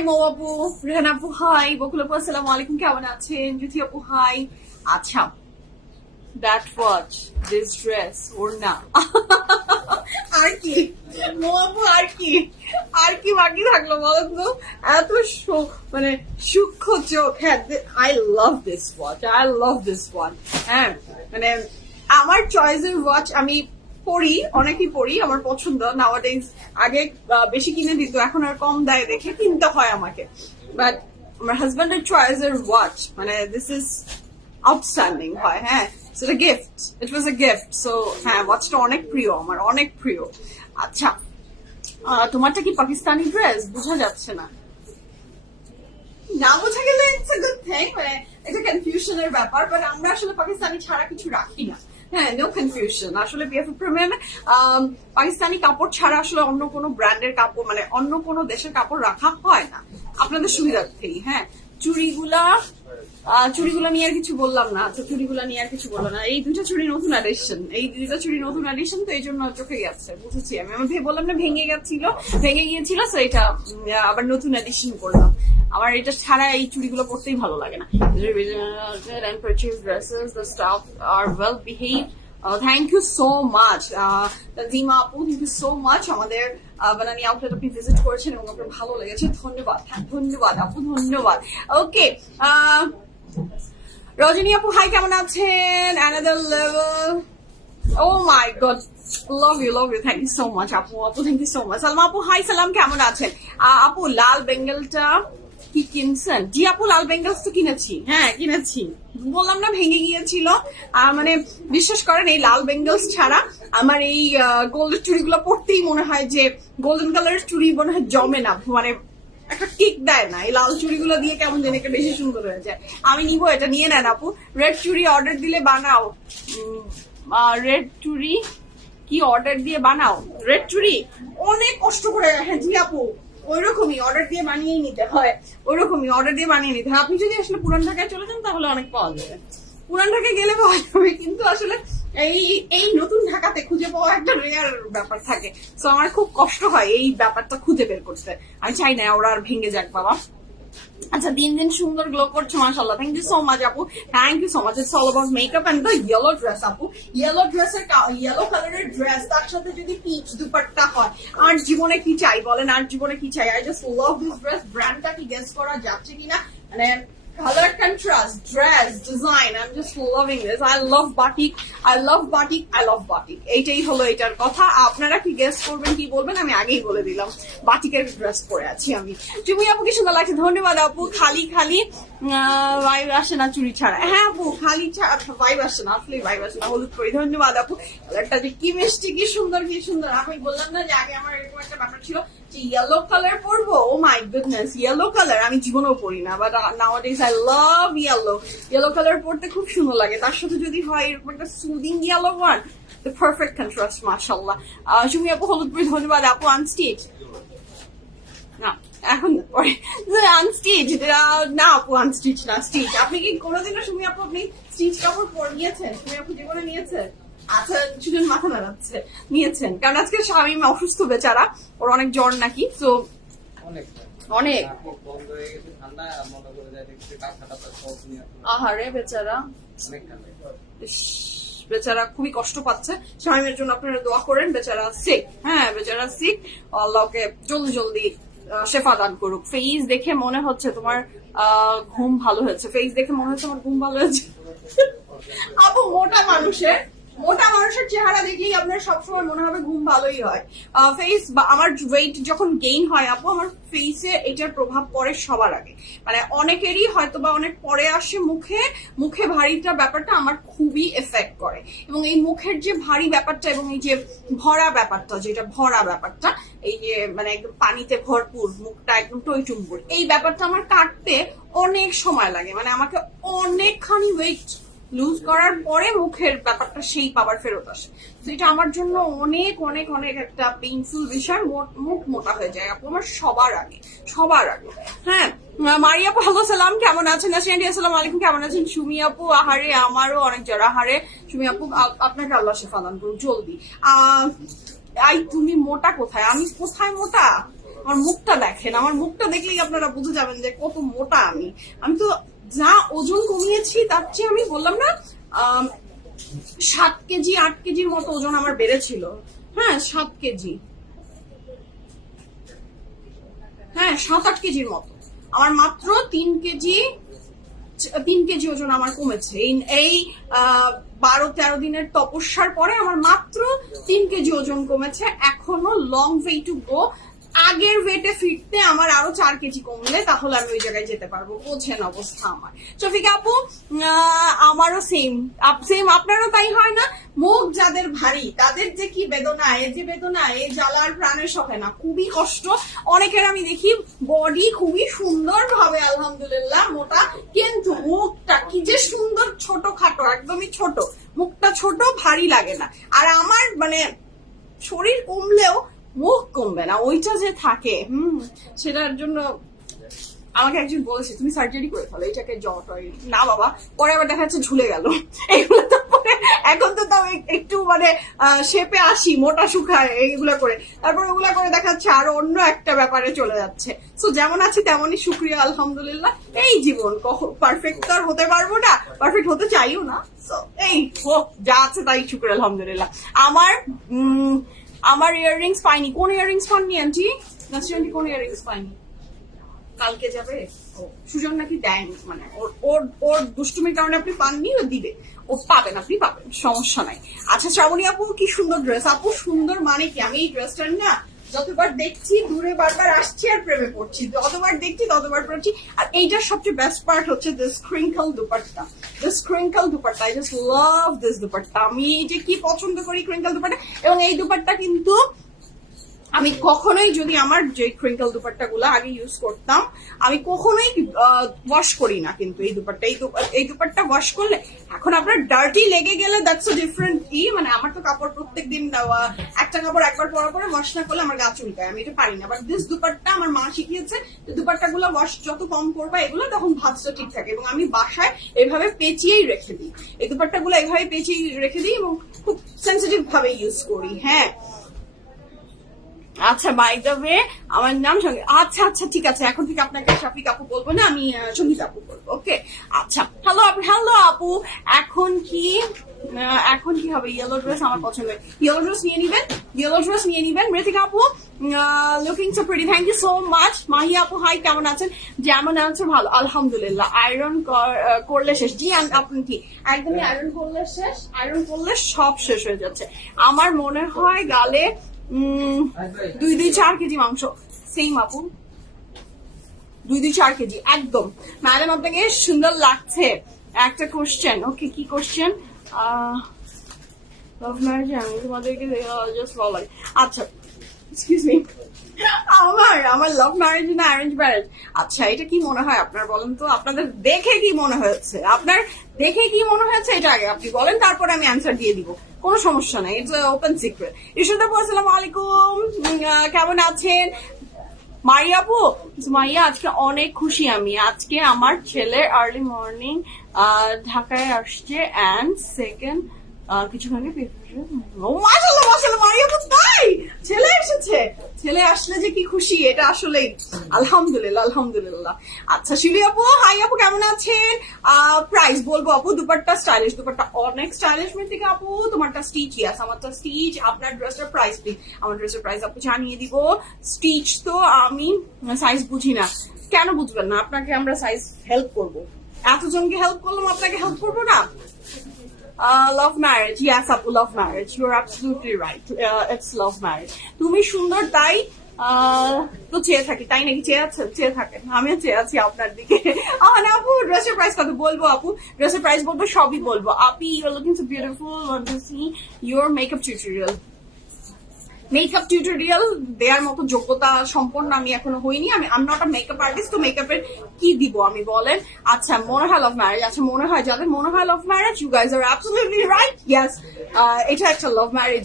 High মৌ আপু, রেহান আপু high, বকুল আপু আসসালামু আলাইকুম, কেমন আছেন? জ্যোতি আপু হাই। আচ্ছা, that watch, this dress, ওর না আর কি মৌ আপু, আর কি বাকি থাকলো বলো তো? এত মানে সূক্ষ্ম চোখ। হ্যাঁ, আই লাভ দিস ওয়াচ, হ্যাঁ মানে আমার চয়েসের ওয়াচ আমি পরি, অনেকই পরি, আমার পছন্দ। নাওয়াডেজ আগে বেশি কিনে দিত, এখন আর কম দেয় দেখে কিনতে হয় আমাকে। বাট আমার হাজবেন্ডের চয়েসের ওয়াচ মানে দিস ইজ আউটস্ট্যান্ডিং হয়। হ্যাঁ, সেটা gift, it was a gift. So হ্যাঁ, ওয়াচটা অনেক প্রিয় আমার, অনেক প্রিয়। আচ্ছা, তোমারটা কি পাকিস্তানি ড্রেস? বোঝা যাচ্ছে না, না বোঝা গেলে ইটস এ গুড থিং, মানে এটা কনফিউশনের ব্যাপার। বাট আমরা আসলে পাকিস্তানি ছাড়া কিছু রাখি না। হ্যাঁ, নো কনফিউশন। আসলে বিএফএফ প্রিমিয়ামে পাকিস্তানি কাপড় ছাড়া আসলে অন্য কোনো ব্র্যান্ডের কাপড় মানে অন্য কোনো দেশের কাপড় রাখা হয় না, আপনাদের সুবিধার্থেই। হ্যাঁ, চুড়িগুলা নিয়ে আর কিছু বললাম না। আচ্ছা, চুড়িগুলা নিয়ে আর কিছু বললাম না। এই দুইটা চুড়ি নতুন অ্যাডিশন, তো এই জন্য চোখে গেছে, বুঝেছি আমি। বললাম না ভেঙে গিয়েছিল, তো এটা আবার নতুন এডিশন করলাম। আমার এটা ছাড়া এই চুড়িগুলো পরতেই ভালো লাগে না। and purchase dresses, the staff are well behaved. Thank you so much, Tanzima আপু, thank you so much. আমাদের বানানি আউটলেট আপনি ভিজিট করেছেন এবং আপনার ভালো লেগেছে, ধন্যবাদ। হ্যাঁ, ধন্যবাদ আপু, ধন্যবাদ। ওকে, রজনী আপু হাই, কেমন আছেন? Another level, oh my god, love you, thank you so much আপু, thank you so much. Salma আপু হাই, সালাম, কেমন আছেন? আপু লাল বেঙ্গলটা কি কিনছেন? জি আপু, লাল বেঙ্গলস তো কিনেছি। হ্যাঁ, কিনেছি, বললাম না ভেঙে গিয়েছিল। মানে বিশ্বাস করেন, এই লাল বেঙ্গলস ছাড়া আমার এই গোল্ডেন চুড়িগুলো পরতেই মনে হয় যে গোল্ডেন কালারের চুড়ি মনে হয় জমে না, মানে একটা কিক দেয় না। এই লাল চুড়িগুলো দিয়ে কেমন যেন একটা বেশি সুন্দর হয়ে যায়। আমি নিবো, এটা নিয়ে নেন আপু। রেড চুড়ি অর্ডার দিলে বানাও। রেড চুড়ি কি অর্ডার দিয়ে বানাও? রেড চুড়ি অনেক কষ্ট করে। হ্যাঁ জি আপু, ওইরকমই অর্ডার দিয়ে বানিয়ে নিতে হয়, আপনি যদি আসলে পুরান ঢাকায় চলে যান তাহলে অনেক পাওয়া যাবে, পুরান ঢাকায় গেলে পাওয়া যাবে, কিন্তু আসলে এই নতুন ঢাকাতে খুঁজে পাওয়া একটা রেয়ার ব্যাপার থাকে। তো আমার খুব কষ্ট হয় এই ব্যাপারটা খুঁজে বের করতে। আমি চাই না ওরা আর ভেঙে যাক বাবা। আচ্ছা, দিন দিন সুন্দর গ্লো করছো, মাশাআল্লাহ। থ্যাংক ইউ সো মাচ আপু, thank you so much. It's all about makeup and the yellow dress আপু। ইয়েলো কালারের ড্রেস, তার সাথে যদি পিচ দুপাট্টা হয়, আর জীবনে কি চাই বলেন? আর জীবনে কি চাই? I just love this dress. ব্র্যান্ডটা কি গেস করা যাচ্ছে কিনা? মানে color contrast, dress, design, I'm just loving this. I love batik. এইটাই হলো এটার কথা। আপনারা কি গেস করবেন, কি বলবেন? আমি আগেই বলে দিলাম, বাটিকের ড্রেস পরে আছি আমি। তুমি আপু কি সুন্দর লাগছে, ধন্যবাদ আপু। খালি ভাইব আসে না চুড়ি ছাড়া। হ্যাঁ আপু, খালি ভাইব আসে না, আসলে ভাইব আসে না, হলুদ করি। ধন্যবাদ আপু। কালারটা যে কি মিষ্টি, কি সুন্দর। আমি বললাম না যে আগে আমার এরকম একটা ব্যাপার ছিল যে ইয়েলো কালার পরবো। ও মাই গুডনেস, ইয়েলো কালার আমি জীবনেও পরি না, but নাওয়াডেজ I love yellow colour পরতে খুব সুন্দর লাগে। তার সাথে যদি হয় এরকম একটা soothing yellow one, the perfect contrast, মাশাআল্লাহ। সুমি আপু হলুদ পরি, ধন্যবাদ আপু। আনস্টিচ না, এখন আনস্টিচ না আপু, আনস্টিচ না, স্টিচ। আপনি কি কোনোদিনও সুমি আপু আপনি স্টিচ কাপড় নিয়েছেন? সুমি আপু জীবনে নিয়েছেন? আচ্ছা, শুধু মাথা নাড়াচ্ছে, নিয়েছেন। কারণ আজকে স্বামী অসুস্থ বেচারা, ওর অনেক জ্বর নাকি, তো অনেক আহারে বেচারা খুবই কষ্ট পাচ্ছে। স্বামীর জন্য আপনারা দোয়া করেন, বেচারা সিক। হ্যাঁ, বেচারা সিক, আল্লাহকে জলদি শেফা দান করুক। ফেস দেখে মনে হচ্ছে তোমার ঘুম ভালো হয়েছে, আমার ঘুম ভালো হয়েছে। আপু, মোটা মানুষের চেহারা দেখলেই আপনার সবসময় মনে হবে ঘুম ভালোই হয়। ফেস বা আমার ওয়েট যখন গেইন হয় আপু, আমার ফেসে এটার প্রভাব পড়ে সবার আগে। মানে অনেকেরই হয়তো বা অনেক পরে আসে, মুখে ভারীটা ব্যাপারটা আমার খুবই এফেক্ট করে। এবং এই মুখের যে ভারী ব্যাপারটা এবং এই যে ভরা ব্যাপারটা, এই যে মানে একদম পানিতে ভরপুর, মুখটা একদম টইটুম্বুর, এই ব্যাপারটা আমার কাটতে অনেক সময় লাগে। মানে আমাকে অনেকখানি ওয়েট লুজ করার পরে মুখের ব্যাপারটা সেই পাওয়ার ফেরত আসে। তো এটা আমার জন্য অনেক অনেক অনেক একটা পেইনফুল বিষয়। মুখ মোটা হয়ে যায় আপু আমার সবার আগে। হ্যাঁ, মারিয়া আপু হ্যালো, সালাম, কেমন আছেন? আসসালামু আলাইকুম, কেমন আছেন? সুমি আপু আহারে, আমারও অনেক জ্বর। আহারে সুমি আপু, আপনাকে আল্লাহ শেফা দান করুন জলদি। তুমি মোটা কোথায়? আমি কোথায় মোটা? আমার মুখটা দেখেন, আমার মুখটা দেখলেই আপনারা বুঝে যাবেন যে কত মোটা আমি। আমি তো যা ওজন কমিয়েছি তার চেয়ে আমি বললাম না 7 কেজি 8 কেজির মতো ওজন আমার বেড়েছিল। হ্যাঁ 7 কেজি, হ্যাঁ 7-8 কেজির মতো। আমার মাত্র 3 কেজি ওজন আমার কমেছে এই 12-13 দিনের তপস্যার পরে আমার মাত্র 3 কেজি ওজন কমেছে। এখনো লং ওয়ে টু গো। আগের ওয়েটে ফিরতে আমার আরো 4 কেজি কমলে তাহলে আমি ওই জায়গায় যেতে পারবো। বোঝেন অবস্থা আমার। শফিকা আপু আমারও সেম আপনারও তাই হয় না? মুখ যাদের ভারী তাদের যে কি বেদনা, এই যে বেদনা, এই জ্বালার প্রাণের সহে না, খুবই কষ্ট। অনেকের আমি দেখি বডি খুবই সুন্দর ভাবে আলহামদুলিল্লাহ মোটা, কিন্তু মুখটা কি যে সুন্দর ছোট খাটো, একদমই ছোট, মুখটা ছোট, ভারী লাগে না। আর আমার মানে শরীর কমলেও মুখ কমবে না, ওইটা যে থাকে সেটার জন্য আমাকে একজন বলেছে তুমি সার্জারি করে ফেলো এটাকে জট হয় না বাবা। পরে আবার দেখা যাচ্ছে ঝুলে গেল। এগুলো তো পরে এখন তো তাও একটু মানে শেপে আসি, মোটা শুকায় এইগুলো করে, তারপর ওগুলা করে দেখা যাচ্ছে আরো অন্য একটা ব্যাপারে চলে যাচ্ছে। সো যেমন আছি তেমনই শুক্রিয়া আলহামদুলিল্লাহ। এই জীবন পারফেক্ট তো আর হতে পারবো না, পারফেক্ট হতে চাইও না। সো এই হোক যা আছে তাই শুক্রিয়া আলহামদুলিল্লাহ। আমার ইয়াররিংস পাইনি। কোন ইয়াররিংস পাননি আন্টি? নাসি আন্টি কোন ইয়াররিংস পাইনি? কালকে যাবে। সুজন নাকি দেয়নি, মানে ওর দুষ্টুমির কারণে আপনি পাননি, ও দিবে, ও পাবেন, আপনি পাবেন, সমস্যা নাই। আচ্ছা শ্রাবণী আপু কি সুন্দর ড্রেস। আপু সুন্দর মানে কি, আমি এই ড্রেসটা না যতবার দেখছি দূরে বারবার আসছি আর প্রেমে পড়ছি, যতবার দেখছি ততবার পড়ছি। আর এইটার সবচেয়ে বেস্ট পার্ট হচ্ছে this crinkle dupatta, this crinkle dupatta. I just love this dupatta. আমি যে কি পছন্দ করি ক্রিঙ্কল দুপাট্টা। এবং এই দুপাট্টা কিন্তু আমি কখনোই, যদি আমার যে ক্রিঙ্কল দুপাট্টা গুলো আগে ইউজ করতাম, আমি কখনোই ওয়াশ করি না। কিন্তু এই দুপাট্টা ওয়াশ করলে এখন আপনার ডার্টি লেগে গেলে দ্যাটস আ ডিফারেন্ট মানে আমার তো কাপড় প্রত্যেকদিন একটা কাপড় একবার পরা পরে ওয়াশ না করলে আমার গা চুলকায়, আমি এটা পারি না। বাট দিস দুপাট্টা আমার মা শিখিয়েছে, দুপাট্টা গুলো ওয়াশ যত কম করবা এগুলো তখন ভাঁজটা ঠিক থাকে। এবং আমি বাসায় এইভাবে পেঁচিয়েই রেখে দিই, এই দুপাট্টা গুলো এইভাবে পেঁচিয়ে রেখে দিই এবং খুব সেন্সিটিভ ভাবে ইউজ করি। হ্যাঁ আচ্ছা বাই দ্য ওয়ে আমার নাম সঙ্গীত। আচ্ছা আচ্ছা ঠিক আছে, এখন থেকে আপনাকে শাফিক আপু বলবো না, আমি সঙ্গীত আপু বলবো। ওকে আচ্ছা হ্যালো আপু এখন কি হবে? ইয়েলো ড্রেস আমার পছন্দ, ইয়েলো ড্রেস নিয়ে নিবেন। মৃতিকা আপু looking so pretty, thank you so much. Mahi আপু হাই, কেমন আছেন? যেমন আছে ভালো আলহামদুলিল্লাহ। আয়রন করলে শেষ? জি আপনি ঠিক একদমই, আয়রন করলে সব শেষ হয়ে যাচ্ছে। আমার মনে হয় গালে 2-4 কেজি মাংস। সেম আপু 2-4 কেজি একদম। ম্যাডাম আপনাকে সুন্দর লাগছে। একটা কোশ্চেন, ওকে কি কোশ্চেন? লাভ ম্যারেজ আমি তোমাদেরকে জাস্ট ভালো লাগে। আচ্ছা এক্সকিউজ মি, আমার লাভ ম্যারেজ না অ্যারেঞ্জ ম্যারেজ? আচ্ছা এটা কি মনে হয় আপনার বলেন তো? আপনাদের দেখে কি মনে হয়েছে? এটা আগে আপনি বলেন, তারপরে আমি অ্যান্সার দিয়ে দিব, কোনো সমস্যা নাই, ইটস ওপেন সিক্রেট। ইশরাত আপু আসসালামু আলাইকুম, কেমন আছেন? মারিয়া আপু, মারিয়া আজকে অনেক খুশি আমি। আজকে আমার ছেলে আর্লি মর্নিং ঢাকায় আসছে অ্যান্ড সেকেন্ড কিছুক্ষণ আগে মাশাআল্লাহ মারিয়া আপু, তাই ছেলে এসেছে? ছেলে আসলে যে কি খুশি, এটা আসলেই আলহামদুলিল্লাহ। আচ্ছা শিলি আপু হাই আপু, কেমন আছেন? প্রাইস বলবো আপু, দুপাট্টা স্টাইলিশ, দুপাট্টা অনেক স্টাইলিশ। মৃতিকা আপু তোমারটা স্টিচ? ইয়াস আমারটা স্টিচ। আপনার ড্রেসটার প্রাইস প্লিজ? আমার ড্রেসের প্রাইস আপু জানিয়ে দিব। স্টিচ তো আমি সাইজ বুঝি না। কেন বুঝবেন না? আপনাকে আমরা সাইজ হেল্প করবো, এতজনকে হেল্প করলাম, আপনাকে হেল্প করবো না? Love marriage, yes আপু, love marriage, you're absolutely right, it's love marriage. তুমি সুন্দর তাই তো চেয়ে থাকি, তাই নাকি? চেয়ে থাকেন, আমিও চেয়ে আছি আপনার দিকে। আপু ড্রেসের প্রাইস কত বলবো? আপু ড্রেসের প্রাইস বলবো, সবই বলবো। আপি you're looking so beautiful, want to see your makeup tutorial দেওয়ার মতো যোগ্যতা সম্পন্ন আমি এখনো হইনি। I'm not a makeup artist, তো মেকআপের কি দিব আমি বলেন? আচ্ছা মনে হয় লাভ ম্যারেজ। আচ্ছা মনে হয়, যাদের মনে হয় love marriage, you guys are absolutely right, yes, এটা একটা লাভ ম্যারেজ।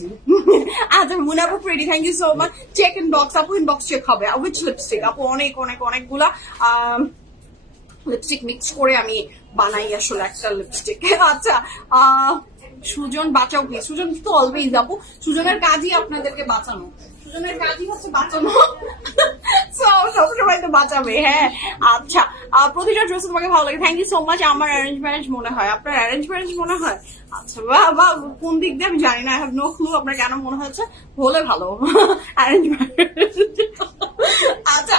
আচ্ছা মুনাবু pretty, thank you so much. Check inbox আপু, ইনবক্স চেক হবে। উইচ লিপস্টিক আপু? অনেকগুলা লিপস্টিক মিক্স করে আমি বানাই আসলে একটা লিপস্টিক। আচ্ছা সুজন বাঁচাও প্লিজ। সুজন তো অলওয়েজ আপু, সুজনের কাজই আপনাদেরকে বাঁচানো, সুজনের কাজই হচ্ছে বাঁচানো। সবসময় তো বাঁচাবে। হ্যাঁ আচ্ছা, প্রতিটা ড্রেস তোমাকে ভালো লাগে, থ্যাংক ইউ সো মাচ। আমার অ্যারেঞ্জ ম্যারেজ মনে হয়, আপনার অ্যারেঞ্জ ম্যারেজ মনে হয়? আচ্ছা বা কোন দিক দিয়ে আমি জানি না, আই হ্যাভ নো ক্লু আপনার কেন মনে হচ্ছে, হলে ভালো অ্যারেঞ্জ ম্যারেজ। আচ্ছা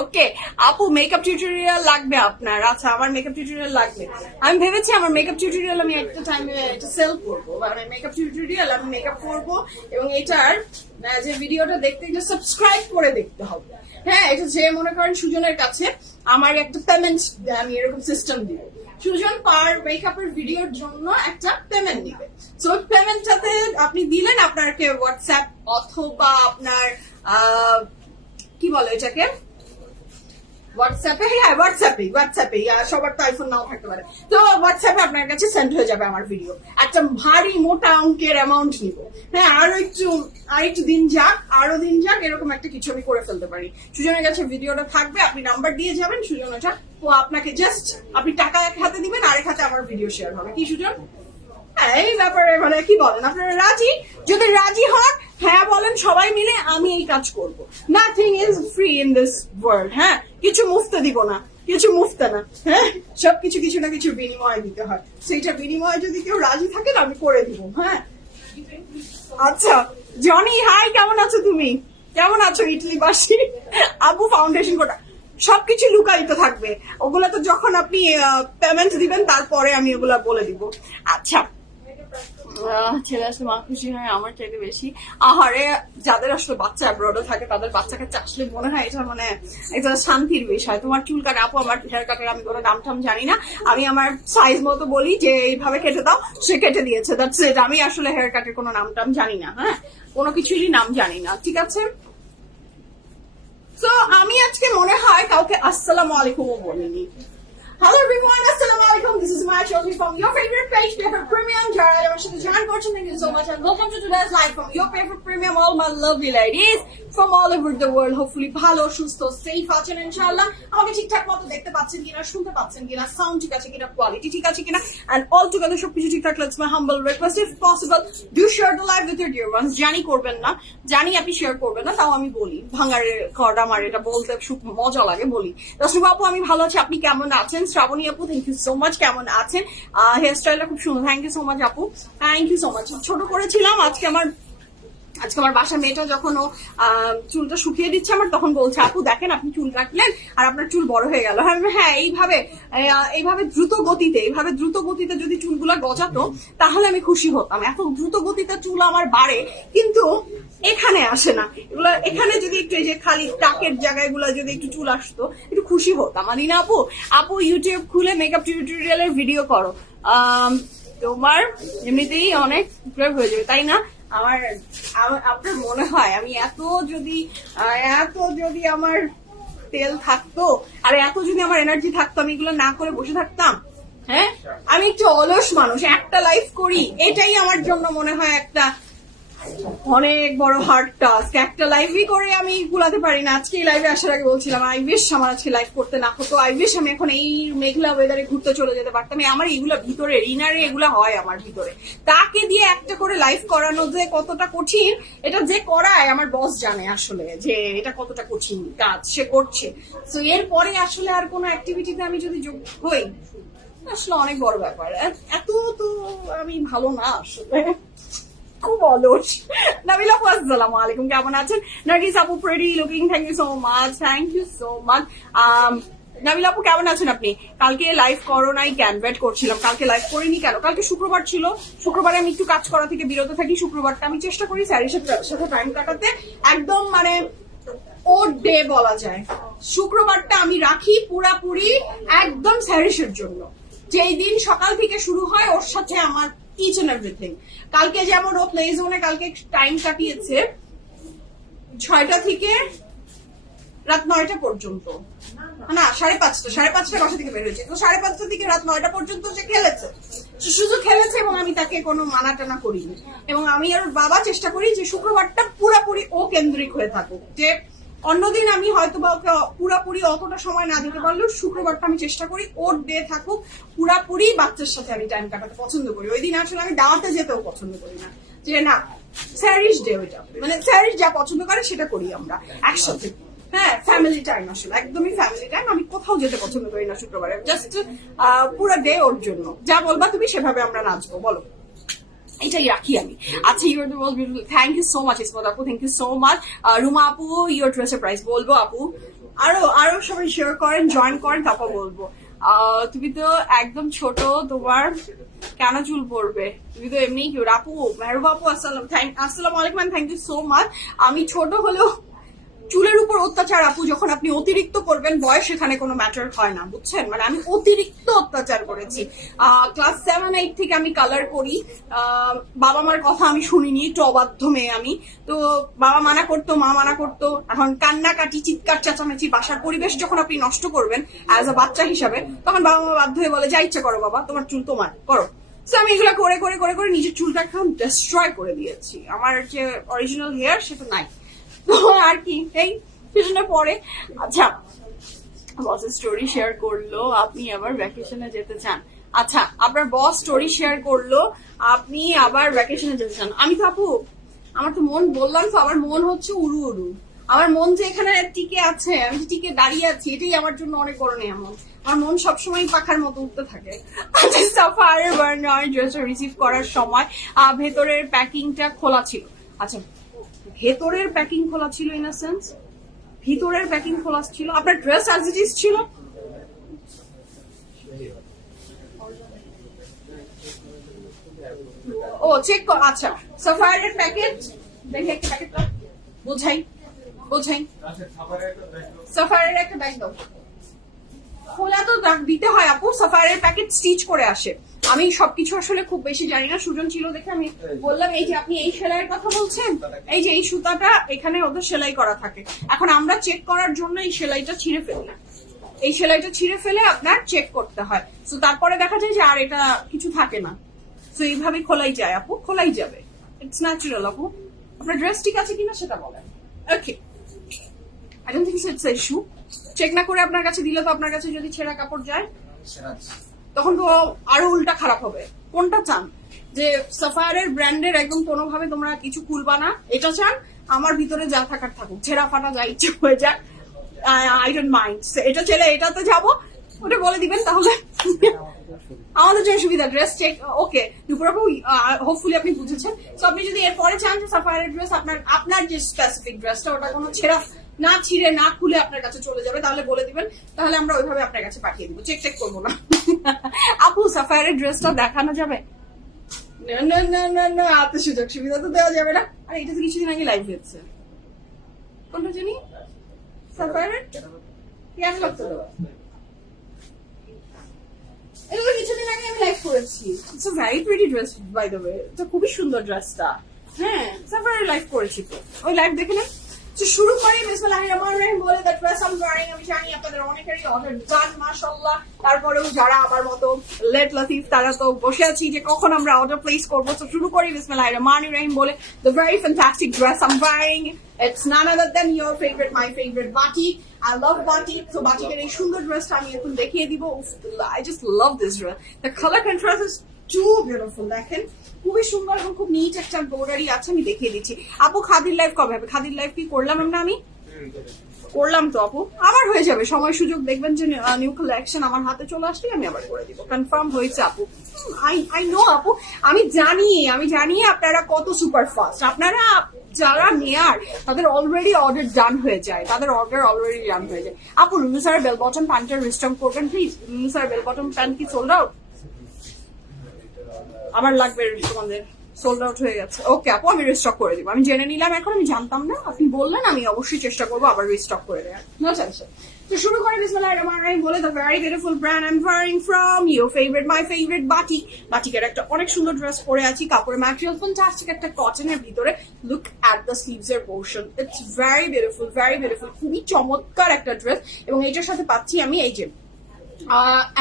ওকে আপু, মেকআপ টিউটোরিয়াল লাগবে আপনার? আচ্ছা আমার মেকআপ টিউটোরিয়াল লাগবে, আমি ভেবেছি আমার মেকআপ টিউটোরিয়াল আমি একটা টাইমে এটা সেল করবো, মানে মেকআপ টিউটোরিয়াল আমি মেকআপ করবো এবং এটার যে ভিডিওটা দেখতে এটা সাবস্ক্রাইব করে দেখতে হবে। হ্যাঁ এটা যে মনে করেন সুজনের কাছে আমার একটা পেমেন্ট, আমি এরকম সিস্টেম দিব, সুজন পার মেকআপের ভিডিওর জন্য একটা পেমেন্ট দিবে। সো পেমেন্টটাতে আপনি দিলেন আপনাকে হোয়াটসঅ্যাপ অথবা আপনার কি বলে এটাকে হোয়াটসঅ্যাপে, হ্যাঁ হোয়াটসঅ্যাপে সবার তো আইফোন নাও থাকতে পারে, তো হোয়াটসঅ্যাপে আপনার কাছে সেন্ড হয়ে যাবে আমার ভিডিও। একটা ভারী মোটা অঙ্কের অ্যামাউন্ট নিব, হ্যাঁ আরেকটু দিন যাক এরকম একটা কিছু আমি করে ফেলতে পারি। সুজনের কাছে ভিডিওটা থাকবে, আপনি নাম্বার দিয়ে যাবেন, সুজন ওটা ও আপনাকে জাস্ট আপনি টাকা এক হাতে দিবেন, আরেক হাতে আমার ভিডিও শেয়ার হবে। কি সুজন? এই ব্যাপারে মানে কি বলেন, আপনারা রাজি? যদি রাজি হন হ্যাঁ বলেন সবাই মিলে, আমি এই কাজ করব। Nothing is free in this world. হ্যাঁ কিছু মুফতে দিব না, কিছু মুফতে না, হ্যাঁ সবকিছু কিছু না কিছু বিনিময় দিতে হয়, সেইটা বিনিময়ে যদি কেউ রাজি থাকেন আমি করে দিব। হ্যাঁ আচ্ছা জনি হাই, কেমন আছো তুমি? কেমন আছো ইটলিবাসী? আবু ফাউন্ডেশন কোটা সবকিছু লুকায়িত থাকবে, ওগুলা তো যখন আপনি পেমেন্ট দিবেন তারপরে আমি ওগুলা বলে দিব। আচ্ছা ছেলে আসলে মা খুশি হয় আমার চাইতে বেশি। আহারে যাদের আসলে বাচ্চা অ্যাব্রডে থাকে তাদের বাচ্চা কাচ্চা আসলে মনে হয় এটা মানে একটা শান্তির বিষয়। তোমার চুল কাটা আপু, আমার হেয়ার কাটার আমি কোনো দাম টাম জানি না, আমি আমার সাইজ মতো বলি যে এইভাবে কেটে দাও, সে কেটে দিয়েছে, দ্যাটস ইট। আমি আসলে হেয়ার কাটের কোনো নাম টাম জানি না, হ্যাঁ কোনো কিছুরই নাম জানি না, ঠিক আছে? তো আমি আজকে মনে হয় কাউকে আসসালামু আলাইকুমও বলিনি। Hello everyone, Assalamualaikum. This is Maya Chaudhary from your favorite page, Favorite Premium. Jara, I'm Shada Jahan Korchan. Thank you so much and welcome to today's live from your favorite premium. All my lovely ladies from all over the world. Hopefully, bhalo, shusto, safe achen inshallah. আমাকে ঠিকঠাক মতো দেখতে পাচ্ছেন কিনা, শুনতে পাচ্ছেন কিনা, sound ঠিক আছে কিনা, কোয়ালিটি ঠিক আছে কিনা, and all together সবকিছু ঠিকঠাক লাগছে। My humble request, if possible, do share the live with your dear ones. জানি করবেন না, জানি আপনি শেয়ার করবেন না, তাও আমি বলি ভাঙারে খড় আমার এটা বলতে খুব মজা লাগে, বলি। দর্শক আপু আমি ভালো আছি, আপনি কেমন আছেন? শ্রাবণী আপু থ্যাংক ইউ সো মাচ, কেমন আছেন? হেয়ার স্টাইলটা খুব সুন্দর, থ্যাংক ইউ সো মাচ আপু, থ্যাংক ইউ সো মাচ। ছোট করেছিলাম আজকে আমার বাসা মেয়েটা যখন ও চুলটা শুকিয়ে দিচ্ছে আমার, তখন বলছে আপু দেখেন আপনি চুল কাটলেন আর আপনার চুল বড় হয়ে গেল। হ্যাঁ এইভাবে দ্রুত গতিতে যদি চুলগুলা গজাতো তাহলে আমি খুশি হতাম। এত দ্রুত গতিতে চুল আমার বাড়ে কিন্তু এখানে আসে না, এগুলো এখানে যদি একটু এই যে খালি টাকের জায়গাগুলো যদি একটু চুল আসতো একটু খুশি হতাম। আলিনা আপু ইউটিউব খুলে মেকআপ টিউটোরিয়ালের ভিডিও করো, তোমার এমনিতেই অনেক হয়ে যাবে তাই না? আপনার মনে হয় আমি এত যদি আমার তেল থাকতো আর এত যদি আমার এনার্জি থাকতো আমি এগুলো না করে বসে থাকতাম? হ্যাঁ আমি একটু অলস মানুষ, একটা লাইফ করি এটাই আমার জন্য মনে হয় একটা অনেক বড় হার্ড টাস্ক। একটা লাইভই করে আমি গুলাতে পারি না। আজকে এই লাইভে আসার আগে বলছিলাম আই উইশ আমার আজকে লাইভ করতে না হতো, আই উইশ আমি এখন এই মেঘলা ওয়েদারে ঘুরতে চলে যেতে পারতাম। আমার এইগুলো ভিতরে ইনারে এগুলো হয় আমার ভিতরে, তাকে দিয়ে একটা করে লাইভ করানো যে কতটা কঠিন, এটা যে করায় আমার বস জানে আসলে যে এটা কতটা কঠিন কাজ সে করছে। তো এরপরে আসলে আর কোনো অ্যাক্টিভিটিতে আমি যদি যোগ হই আসলে অনেক বড় ব্যাপার। এত তো আমি ভালো না আসলে, খুব অলস। নাবিল আপু আসসালামু আলাইকুম, কেমন আছেন? নার্গিস আপু pretty looking, thank you so much, thank you so much. Nabil আপু কেমন আছেন আপনি? কালকে লাইভ করো নাই কেন? ওয়েট করছিলাম, কালকে লাইভ করিনি কেন? কালকে শুক্রবার ছিল, শুক্রবারে আমি একটু কাজ করা থেকে বিরত থাকি। শুক্রবারটা আমি চেষ্টা করি স্যারের সাথে টাইম কাটাতে, একদম মানে ওর ডে বলা যায়। শুক্রবারটা আমি রাখি পুরাপুরি একদম স্যারিসের জন্য, যেই দিন সকাল থেকে শুরু হয় ওর সাথে আমার ইচ এন্ড এভরিথিং। কালকে যেমন ও প্লে জোনে কালকে টাইম কাটিয়েছে 6টা থেকে রাত 9টা পর্যন্ত, না 5:30 বাসা থেকে বের হয়েছে, তো 5:30 থেকে রাত 9টা পর্যন্ত সে খেলেছে, শুধু খেলেছে এবং আমি তাকে কোনো মানা টানা করিনি। এবং আমি আর বাবা চেষ্টা করি যে শুক্রবারটা পুরাপুরি ও কেন্দ্রিক হয়ে থাকুক, যে অন্যদিন আমি হয়তো বা ওকে পুরাপুরি অতটা সময় না দিতে পারলেও শুক্রবারটা আমি চেষ্টা করি ওর ডে থাকুক পুরাপুরি বাচ্চার সাথে আমি টাইম কাটাতে পছন্দ করি। ওই দিন আসলে আমি দাওয়াতে যেতেও পছন্দ করি না, যে না স্যারিশ ডে ওইটা, মানে স্যারিশ যা পছন্দ করে সেটা করি আমরা একসাথে। হ্যাঁ, ফ্যামিলি টাইম, আসলে একদমই ফ্যামিলি টাইম। আমি কোথাও যেতে পছন্দ করি না শুক্রবারে, জাস্ট পুরো ডে ওর জন্য। যা বলবা তুমি সেভাবে আমরা নাচবো, বলো, এটাই রাখি আমি। আচ্ছা, your the most beautiful, thank you so much Ismat আপু, thank you so much. Ruma আপু, ইউর ড্রেসের প্রাইস বলবো আপু, আরো সবাই শেয়ার করেন, জয়েন করেন, তারপর বলবো। তুমি তো একদম ছোট, তোমার কেন চুল পড়বে, তুমি তো এমনি কিউট। আপু, মেহরুবা আপু, আসসালামু আলাইকুম, থ্যাংক ইউ সো মাচ। আমি ছোট হলেও চুলের উপর অত্যাচার আপু যখন আপনি অতিরিক্ত করবেন, বয়স এখানে কোনো ম্যাটার হয় না, বুঝছেন? মানে আমি অতিরিক্ত অত্যাচার করেছি। ক্লাস 7-8 থেকে আমি কালার করি। বাবা মার কথা আমি শুনিনি, একটু অবাধ্য মেয়ে আমি। তো বাবা মানা করতো, মা মানা করতো। এখন কান্নাকাটি, চিৎকার চেঁচামেচি, বাসার পরিবেশ যখন আপনি নষ্ট করবেন অ্যাজ আ বাচ্চা হিসাবে, তখন বাবা মা বাধ্য হয়ে বলে, যা ইচ্ছা করো বাবা, তোমার চুল তোমার, করো। তো আমি এগুলো করে করে করে করে নিজের চুলটা একদম ডিস্ট্রয় করে দিয়েছি। আমার যে অরিজিনাল হেয়ার সেটা নাই, তো আর কি, এই পিছনে পরে। আচ্ছা, বসের স্টোরি শেয়ার করলো আপনি আবার ভ্যাকেশনে যেতে চান। আচ্ছা, আপনার বস স্টোরি শেয়ার করলো আপনি আবার ভ্যাকেশনে যেতে চান। আমি তো আপু, আমার তো মন, বললাম তো, আমার মন হচ্ছে উড়ু উড়ু। আমার মন যে এখানে টিকে আছে, আমি যে টিকে দাঁড়িয়ে আছি, এটাই আমার জন্য অনেক বড় নিয়ামত। আমার মন সবসময় পাখার মতো উঠতে থাকে। সাফারের বার্নার ড্রেসটা রিসিভ করার সময় ভেতরের প্যাকিংটা খোলা ছিল। আচ্ছা, ভেতরের প্যাকিং খোলা ছিল, ইন আ সেন্স ভিতরের প্যাকিং খোলা ছিল, আপনার ড্রেস অ্যাজ ইট ইজ ছিল। ও চেক কর। আচ্ছা, সাফারের প্যাকেট দেখে একটা প্যাকেট দাও, বোঝাই সাফারের একটা ব্যাগ দাও। খোলা তো দিতে হয় আপু, সাফারের প্যাকেট স্টিচ করে আসে। আমি সবকিছু আসলে খুব বেশি জানি না, সুজন ছিল দেখে আমি বললাম। এই যে আপনি এই সেলাইয়ের কথা বলছেন, এই যে এই সুতাটা এখানে ওদের সেলাই করা থাকে। এখন আমরা চেক করার জন্য এই সেলাইটা ছিঁড়ে ফেলি, এই সেলাইটা ছিঁড়ে ফেলে আপনার চেক করতে হয়। তো তারপরে দেখা যায় যে আর এটা কিছু থাকে না। তো এইভাবে খোলাই যায় আপু, খোলাই যাবে, ইটস ন্যাচুরাল আপু। আপনার ড্রেস ঠিক আছে কিনা সেটা বলেন। Okay, I don't think it's a issue. Check না করে আপনার কাছে দিলে তো, আপনার কাছে যদি ছেঁড়া কাপড় যায় তখন তো আরো উল্টা খারাপ হবে। কোনটা চান, যে সাফায়ারের ব্র্যান্ডের একদম কোনোভাবে তোমরা কিছু খুলবা না, এটা চান? আমার ভিতরে যা থাকার থাকুক, ছেঁড়া ফাটা যা ইচ্ছে হয়ে যাক, আই ডোন্ট মাইন্ড। এটা ছেড়ে এটাতে যাবো, ওটা বলে দিবেন, তাহলে আমাদের জন্য সুবিধা। ড্রেস চেক ওকে, দুপুরবাবু, হোপফুলি আপনি বুঝেছেন। তো আপনি যদি এরপরে চান যে সাফায়ারের ড্রেস আপনার যে স্পেসিফিক ড্রেসটা, ওটা কোনো ছেঁড়া না, ছিঁড়ে না খুলে আপনার কাছে চলে যাবে, তাহলে বলে দিবেন, তাহলে আমরা ওইভাবে আপনার কাছে পাঠিয়ে দিব, চেক টেক করবো না। আপু, সাফায়ারের ড্রেসটা দেখানো যাবে? না, এত সুযোগ সুবিধা তো দেওয়া যাবে না। আর এটা তো কিছুদিন আগে লাইভ হয়েছে, কোনটা জানি, সাফায়ারের কেন লাগতো দেওয়া, এটা তো কিছুদিন আগে আমি লাইভ করেছি। It's a very pretty dress by the way, এটা খুবই সুন্দর ড্রেসটা। হ্যাঁ, সাফায়ারের লাইভ করেছি তো, ওই লাইভ দেখে না। তো শুরু করি বিসমিল্লাহির রহমানির রহিম বলে, the dress I am wearing. আমি জানি আপনাদের অনেকেরই অর্ডার ডান, মাশাআল্লাহ। তারপরেও যারা আমার মতো লেট লতিফ, তারা তো বসে আছি যে কখন আমরা অর্ডার প্লেস করবো। তো শুরু করি বিসমিল্লাহির রহমানির রহিম বলে, the very fantastic dress I am wearing, it's none other than your favourite, my favourite batik. I love batik. So batiকের এই সুন্দর ড্রেসটা আমি এখন দেখিয়ে দিব। I just love this dress. The color contrast is too beautiful. দেখেন, খুবই সুন্দর এবং খুব নিট একটা বর্ডারি আছে, আমি দেখিয়ে দিচ্ছি। আপু, খাদির লাইভ কবে হবে? খাদির লাইভ কি করলাম আমরা? আমি করলাম তো আপু, আবার হয়ে যাবে, সময় সুযোগ দেখবেন যে নিউ কালেকশন আমার হাতে চলে আসলে আমি আবার করে দিব, কনফার্ম হয়েছে আপু। আই নো আপু, আমি জানি আপনারা কত সুপার ফাস্ট। আপনারা যারা নেয়ার তাদের অলরেডি অর্ডার ডান হয়ে যায়, আপু, লুলু স্যারের বেল বটম প্যান্টের রিস্টক করবেন প্লিজ। লুলু স্যারের বেল বটম প্যান্ট কি সোল্ড আউট? আমার লাগবে, তোমাদের সোল্ড আউট হয়ে গেছে। ওকে আপু, আমি রিস্টক করে দিব। আমি জেনে নিলাম, এখন আমি জানতাম না, আপনি বললেন, আমি অবশ্যই চেষ্টা করবো আবার রিস্টক করে দেওয়ার, নো টেনশন। তো শুরু করে বিসমিল্লাহির রহমানির রহিম বলে, the very beautiful brand I am wearing from your favourite, my favourite batik. বাটিকের একটা অনেক সুন্দর ড্রেস পরে আছি, কাপড়ের ম্যাটেরিয়াল ফ্যান্টাস্টিক, একটা কটনের ভিতরে। লুক অ্যাট দ্য স্লিভস এর পোর্শন, ইটস ভেরি বিউটিফুল, খুবই চমৎকার একটা ড্রেস। এবং এটার সাথে পাচ্ছি আমি এই যে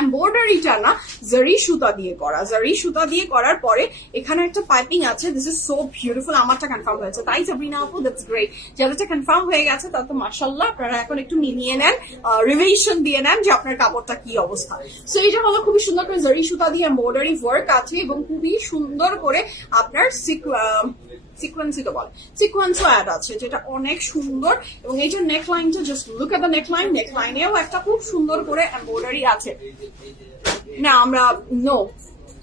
এমব্রয়ডারিটা না জারি সুতা দিয়ে করা, জারি সুতা দিয়ে করার পরে এখানে একটা পাইপিং আছে। This is so beautiful. আমারটা কনফার্ম হয়েছে, তাই সাবরিনা আপু, দ্যাটস গ্রেট। যাদেরটা কনফার্ম হয়ে গেছে তার তো মাশাআল্লাহ, আপনারা এখন একটু নিয়ে নেন, রিভিশন দিয়ে নেন যে আপনার কাপড়টা কি অবস্থা। সো এটা হলো খুবই সুন্দর করে জারি সুতা দিয়ে এমব্রয়ডারি ওয়ার্ক আছে এবং খুবই সুন্দর করে আপনার সিকোয়েন্সই তো বলে, সিকোয়েন্সও অ্যাড আছে, যেটা অনেক সুন্দর। এবং এই যে নেক লাইনটা, just look at the neck line, neck লাইনেও একটা খুব সুন্দর করে এমব্রয়ডারি আছে। না আমরা নো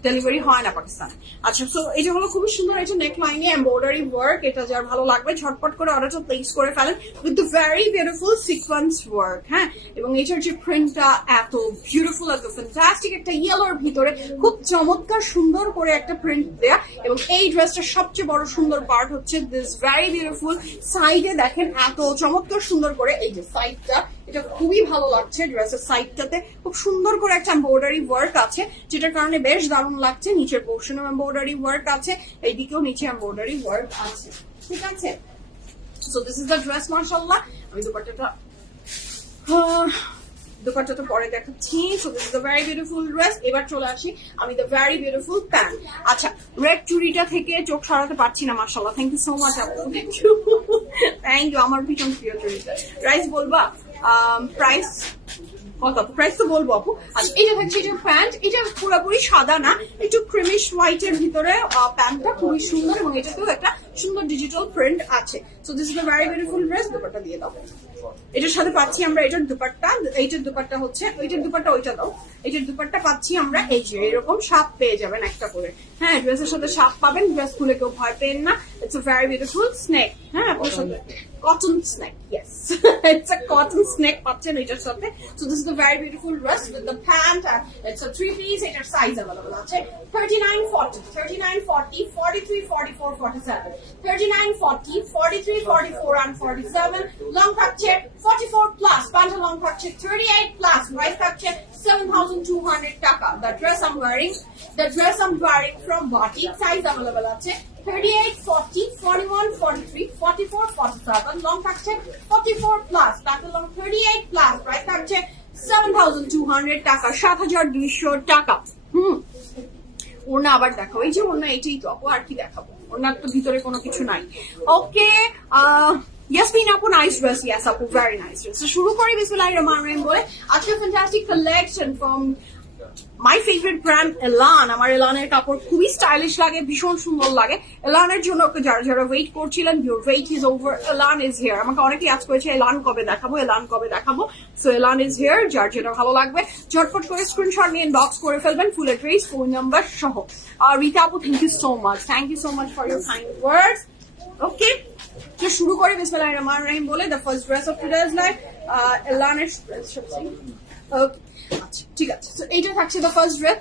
ডেলিভারি হয় না পাকিস্তানে। আচ্ছা, সো এটা হলো খুবই সুন্দর, এটা নেক লাইনে এমব্রয়ডারি ওয়ার্ক। এটা যার ভালো লাগবে ঝটপট করে অর্ডারটা প্লেস করে ফেলেন with the very beautiful sequence work. হ্যাঁ, এবং এটার যে প্রিন্টটা এত বিউটিফুল, এত ফ্যান্টাস্টিক, একটা ইয়েলোর ভিতরে খুব চমৎকার সুন্দর করে একটা প্রিন্ট দেয়া। এবং এই ড্রেসটার সবচেয়ে বড় সুন্দর পার্ট হচ্ছে দিস ভেরি বিউটিফুল সাইডে দেখেন এত চমৎকার সুন্দর করে এই যে সাইডটা, এটা খুবই ভালো লাগছে। ড্রেসের সাইডটাতে খুব সুন্দর করে একটা এমব্রয়ডারি ওয়ার্ক আছে, যেটার কারণে বেশ দারুণ লাগছে। নিচের পোর্শনেও এমব্রয়ডারি ওয়ার্ক আছে, এইদিকেও নিচে এমব্রয়ডারি ওয়ার্ক আছে, ঠিক আছে। So this is the dress, মাশাআল্লাহ। আমি দুপাট্টাটা পরে দেখাচ্ছি। So this is the very beautiful dress. এবার চলে আসি আমি দ্য ভেরি বিউটিফুল প্যান্ট। আচ্ছা, রেড চুড়িটা থেকে চোখ সরাতে পারছি না, মাশাআল্লাহ। থ্যাংক ইউ সো মাচ আপু, থ্যাংক ইউ, থ্যাংক ইউ। আমার ভীষণ প্রিয় চুড়িটা। প্রাইস বলবা? প্রাইস কত? প্রাইস তো বলবো আপু। আচ্ছা, এটা হচ্ছে এটা প্যান্ট, এটা পুরোপুরি সাদা না, একটু ক্রিমিশ হোয়াইট এর ভিতরে প্যান্টটা খুবই সুন্দর এবং এটাতেও একটা সুন্দর ডিজিটাল প্রিন্ট আছে। So this is the very beautiful dress. Dupatta দিয়ে দাও। এটার সাথে পাচ্ছি আমরা এটার দুপাট্টা, এইটার দুপাট্টা হচ্ছে ওইটার দুপাট্টা, ওইটা দাও। এটার দুপাট্টা পাচ্ছি আমরা এই যে এরকম সাপ পেয়ে যাবেন একটা করে। হ্যাঁ, ড্রেসের সাথে সাপ পাবেন, ড্রেস খুলে কেউ ভয় পেন না। It's a very beautiful snake. হ্যাঁ, আপনার সাথে cotton snake, yes, it's a cotton snake পাচ্ছেন এটার সাথে। So this is the very beautiful dress with the pant and it's a 3 piece. এটার সাইজ अवेलेबल আছে 39, 40, 39, 40, 43, 44, 47, 39, 40, 43, 44 and 47। লং থাকছে 44 প্লাস, প্যান্ট লং থাকছে 38 প্লাস, প্রাইস থাকছে 7,200 টাকা। The dress I'm wearing from Batik, size available আছে 38, 40, 41, 43, 44, 47, long থাকছে 44 plus, pant long 38 plus, price থাকছে 7,200 টাকা, 7,200 টাকা। ওড়না আবার দেখাবো, এই যে ওড়না এটাই তো আপু, আর কি দেখাবো? ওড়নার তো ভিতরে কোনো কিছু নাই। ওকে, ইয়াসমিন আপু, নাইস ড্রেস। ইয়েস আপু, ভেরি নাইস ড্রেস। শুরু করি বিসমিল্লাহির রহমানির রহিম বলে। আজকে fantastic collection from my favourite brand এলান। আমার এলানের কাপড় খুবই স্টাইলিশ লাগে, ভীষণ সুন্দর লাগে। এলানের জন্য যারা যারা ওয়েট করছিলেন, ইউর ওয়েট ইজ ওভার, এলান ইজ হিয়ার। আমাকে অনেকেই আজ করেছে এলান কবে দেখাবো, এলান কবে দেখাবো। সো এলান ইজ হিয়ার। যার যেটা ভালো লাগবে ঝটপট করে স্ক্রিনশট নিয়ে ইনবক্স করে ফেলবেন, ফুল অ্যাড্রেস, ফোন নাম্বার সহ। আর রিতা আপু, thank you so much, thank you so much for your kind words. Okay, তো শুরু করি বিসমিল্লাহির রহমানির রহিম বলে। The first dress of today's life, এলানের ড্রেস। ওকে, আচ্ছা ঠিক আছে। তো এইটা থাকছে দ্য ফার্স্ট ড্রেস।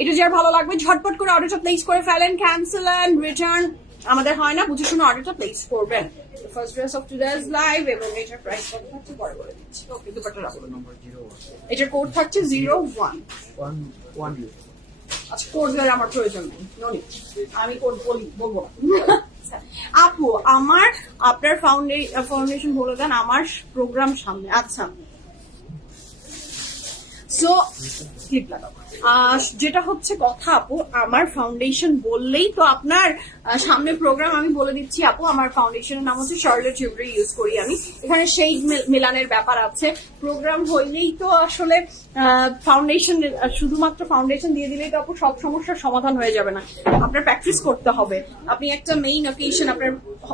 এটা যার ভালো লাগবে ঝটপট করে অর্ডারটা প্লেস করে ফেলেন। ক্যান্সেল এন্ড রিটার্ন আমাদের হয় না, বুঝে শুনে অর্ডারটা প্লেস করবেন। The first dress of today's live. এবং এটার প্রাইস কত থাকছে পরে বলে দিচ্ছি। ওকে, দুপাট্টা রাখো। এটার কোড থাকছে 01। আচ্ছা, কোড দেওয়ার আমার প্রয়োজন নেই, ননি, আমি কোড বলবো না। আপু, আমার আপনার ফাউন্ডেশন বলে দেন, আমার প্রোগ্রাম সামনে। আচ্ছা, সো ক্লিপ লাগাও। যেটা হচ্ছে কথা আপু, আমার ফাউন্ডেশন বললেই তো আপনার সামনে প্রোগ্রাম। আমি বলে দিচ্ছি আপু, আমার ফাউন্ডেশনের নাম হচ্ছে শার্লেট চিলড্রেন, ইউজ করি আমি। এখানে শেড মেলানের ব্যাপার আছে। প্রোগ্রাম হইলেই তো আসলে ফাউন্ডেশন, শুধুমাত্র ফাউন্ডেশন দিয়ে দিলেই তো আপু সব সমস্যার সমাধান হয়ে যাবে না। আপনার প্র্যাকটিস করতে হবে। আপনি একটা মেইন অকেশন, আপনার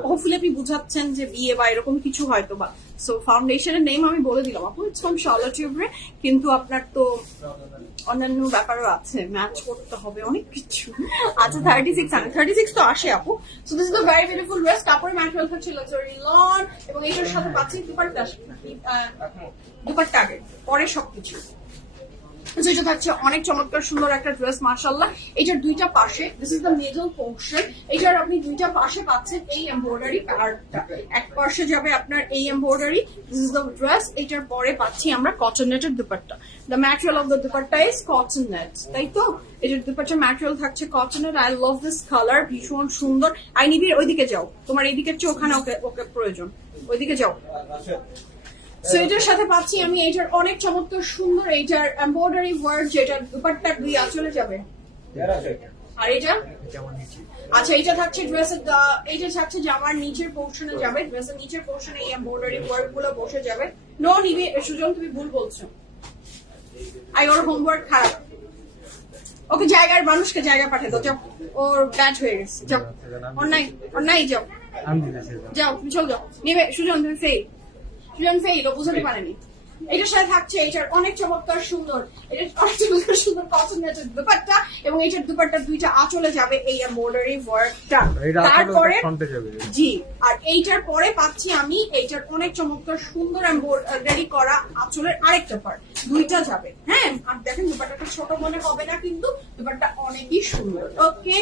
হোপফুলি আপনি বুঝাচ্ছেন যে বিয়ে বা এরকম কিছু হয়তো বা। সো ফাউন্ডেশনের নেম আমি বলে দিলাম আপু, ইটস ফ্রম শার্লেট চিলড্রেন। কিন্তু আপনার তো অন্যান্য ব্যাপারও আছে, ম্যাচ করতে হবে অনেক কিছু। আচ্ছা, 36 তো আসে আপু। So this is the very beautiful dress. কাপড়ের ম্যাটেরিয়াল হচ্ছে লাক্সারি লন এবং এটার সাথে পাচ্ছি দুপাট্টা আগে পরে সবকিছু। যেটা থাকছে অনেক চমৎকার সুন্দর একটা ড্রেস, মাশাআল্লাহ। এটার দুইটা পাশে, this is the middle portion, এটার আপনি দুইটা পাশে পাচ্ছেন এই এমব্রয়ডারি পার্টটা। এক পাশে যাবে আপনার এই embroidery, this is the dress. এটার পরে পাচ্ছি আমরা কটন নেটের dupatta. The material of the dupatta is cotton net, তাই তো? এটার দুপাট্টার ম্যাটেরিয়াল থাকছে cotton net. I love this colour, ভীষণ সুন্দর। আইনিবির ওইদিকে যাও, তোমার এইদিকে চেয়ে ওখানে ওকে প্রয়োজন, ওইদিকে যাও। সো এটার সাথে পাচ্ছি আমি এটার অনেক চমৎকার সুন্দর এটার এমব্রয়ডারি ওয়ার্ক, যেটা দুপাট্টা দুই আঁচলে যাবে। আর এটা আচ্ছা, এটা থাকছে ড্রেসের, এটা থাকছে জামার নিচের পোর্শনে যাবে, ড্রেসের নিচের পোর্শনে এই এমব্রয়ডারি ওয়ার্ক গুলো বসে যাবে। নো নিবে সুজন, তুমি ভুল বলছো, ওর হোমওয়ার্ক খারাপ। ওকে জায়গার মানুষকে জায়গা পাঠিয়ে দাও, যাও, ওর ব্যাচ হয়ে গেছে, যাও, অন্যায় যাও, যাও তুমি চল যাও। নেবে সুজন, তুমি ফেল, সুজন ফেল, ও বুঝতে পারেনি। এটার সাথে থাকছে এটার অনেক চমৎকার সুন্দর, এটার অনেক চমৎকার সুন্দর কটনের দুপাট্টা, এবং এটার দুপাট্টা দুইটা আঁচলে যাবে এই এমব্রয়ডারি ওয়ার্কটা। তারপরে জি, আর এইটার পরে পাচ্ছি আমি এইটার অনেক চমৎকার সুন্দর এমব্রয়ডারি করা আঁচলের আরেকটা পার্ট, দুইটা যাবে। হ্যাঁ, আর দেখেন দুপাট্টাটা ছোট মনে হবে না, কিন্তু দুপাট্টা অনেকই সুন্দর। ওকে,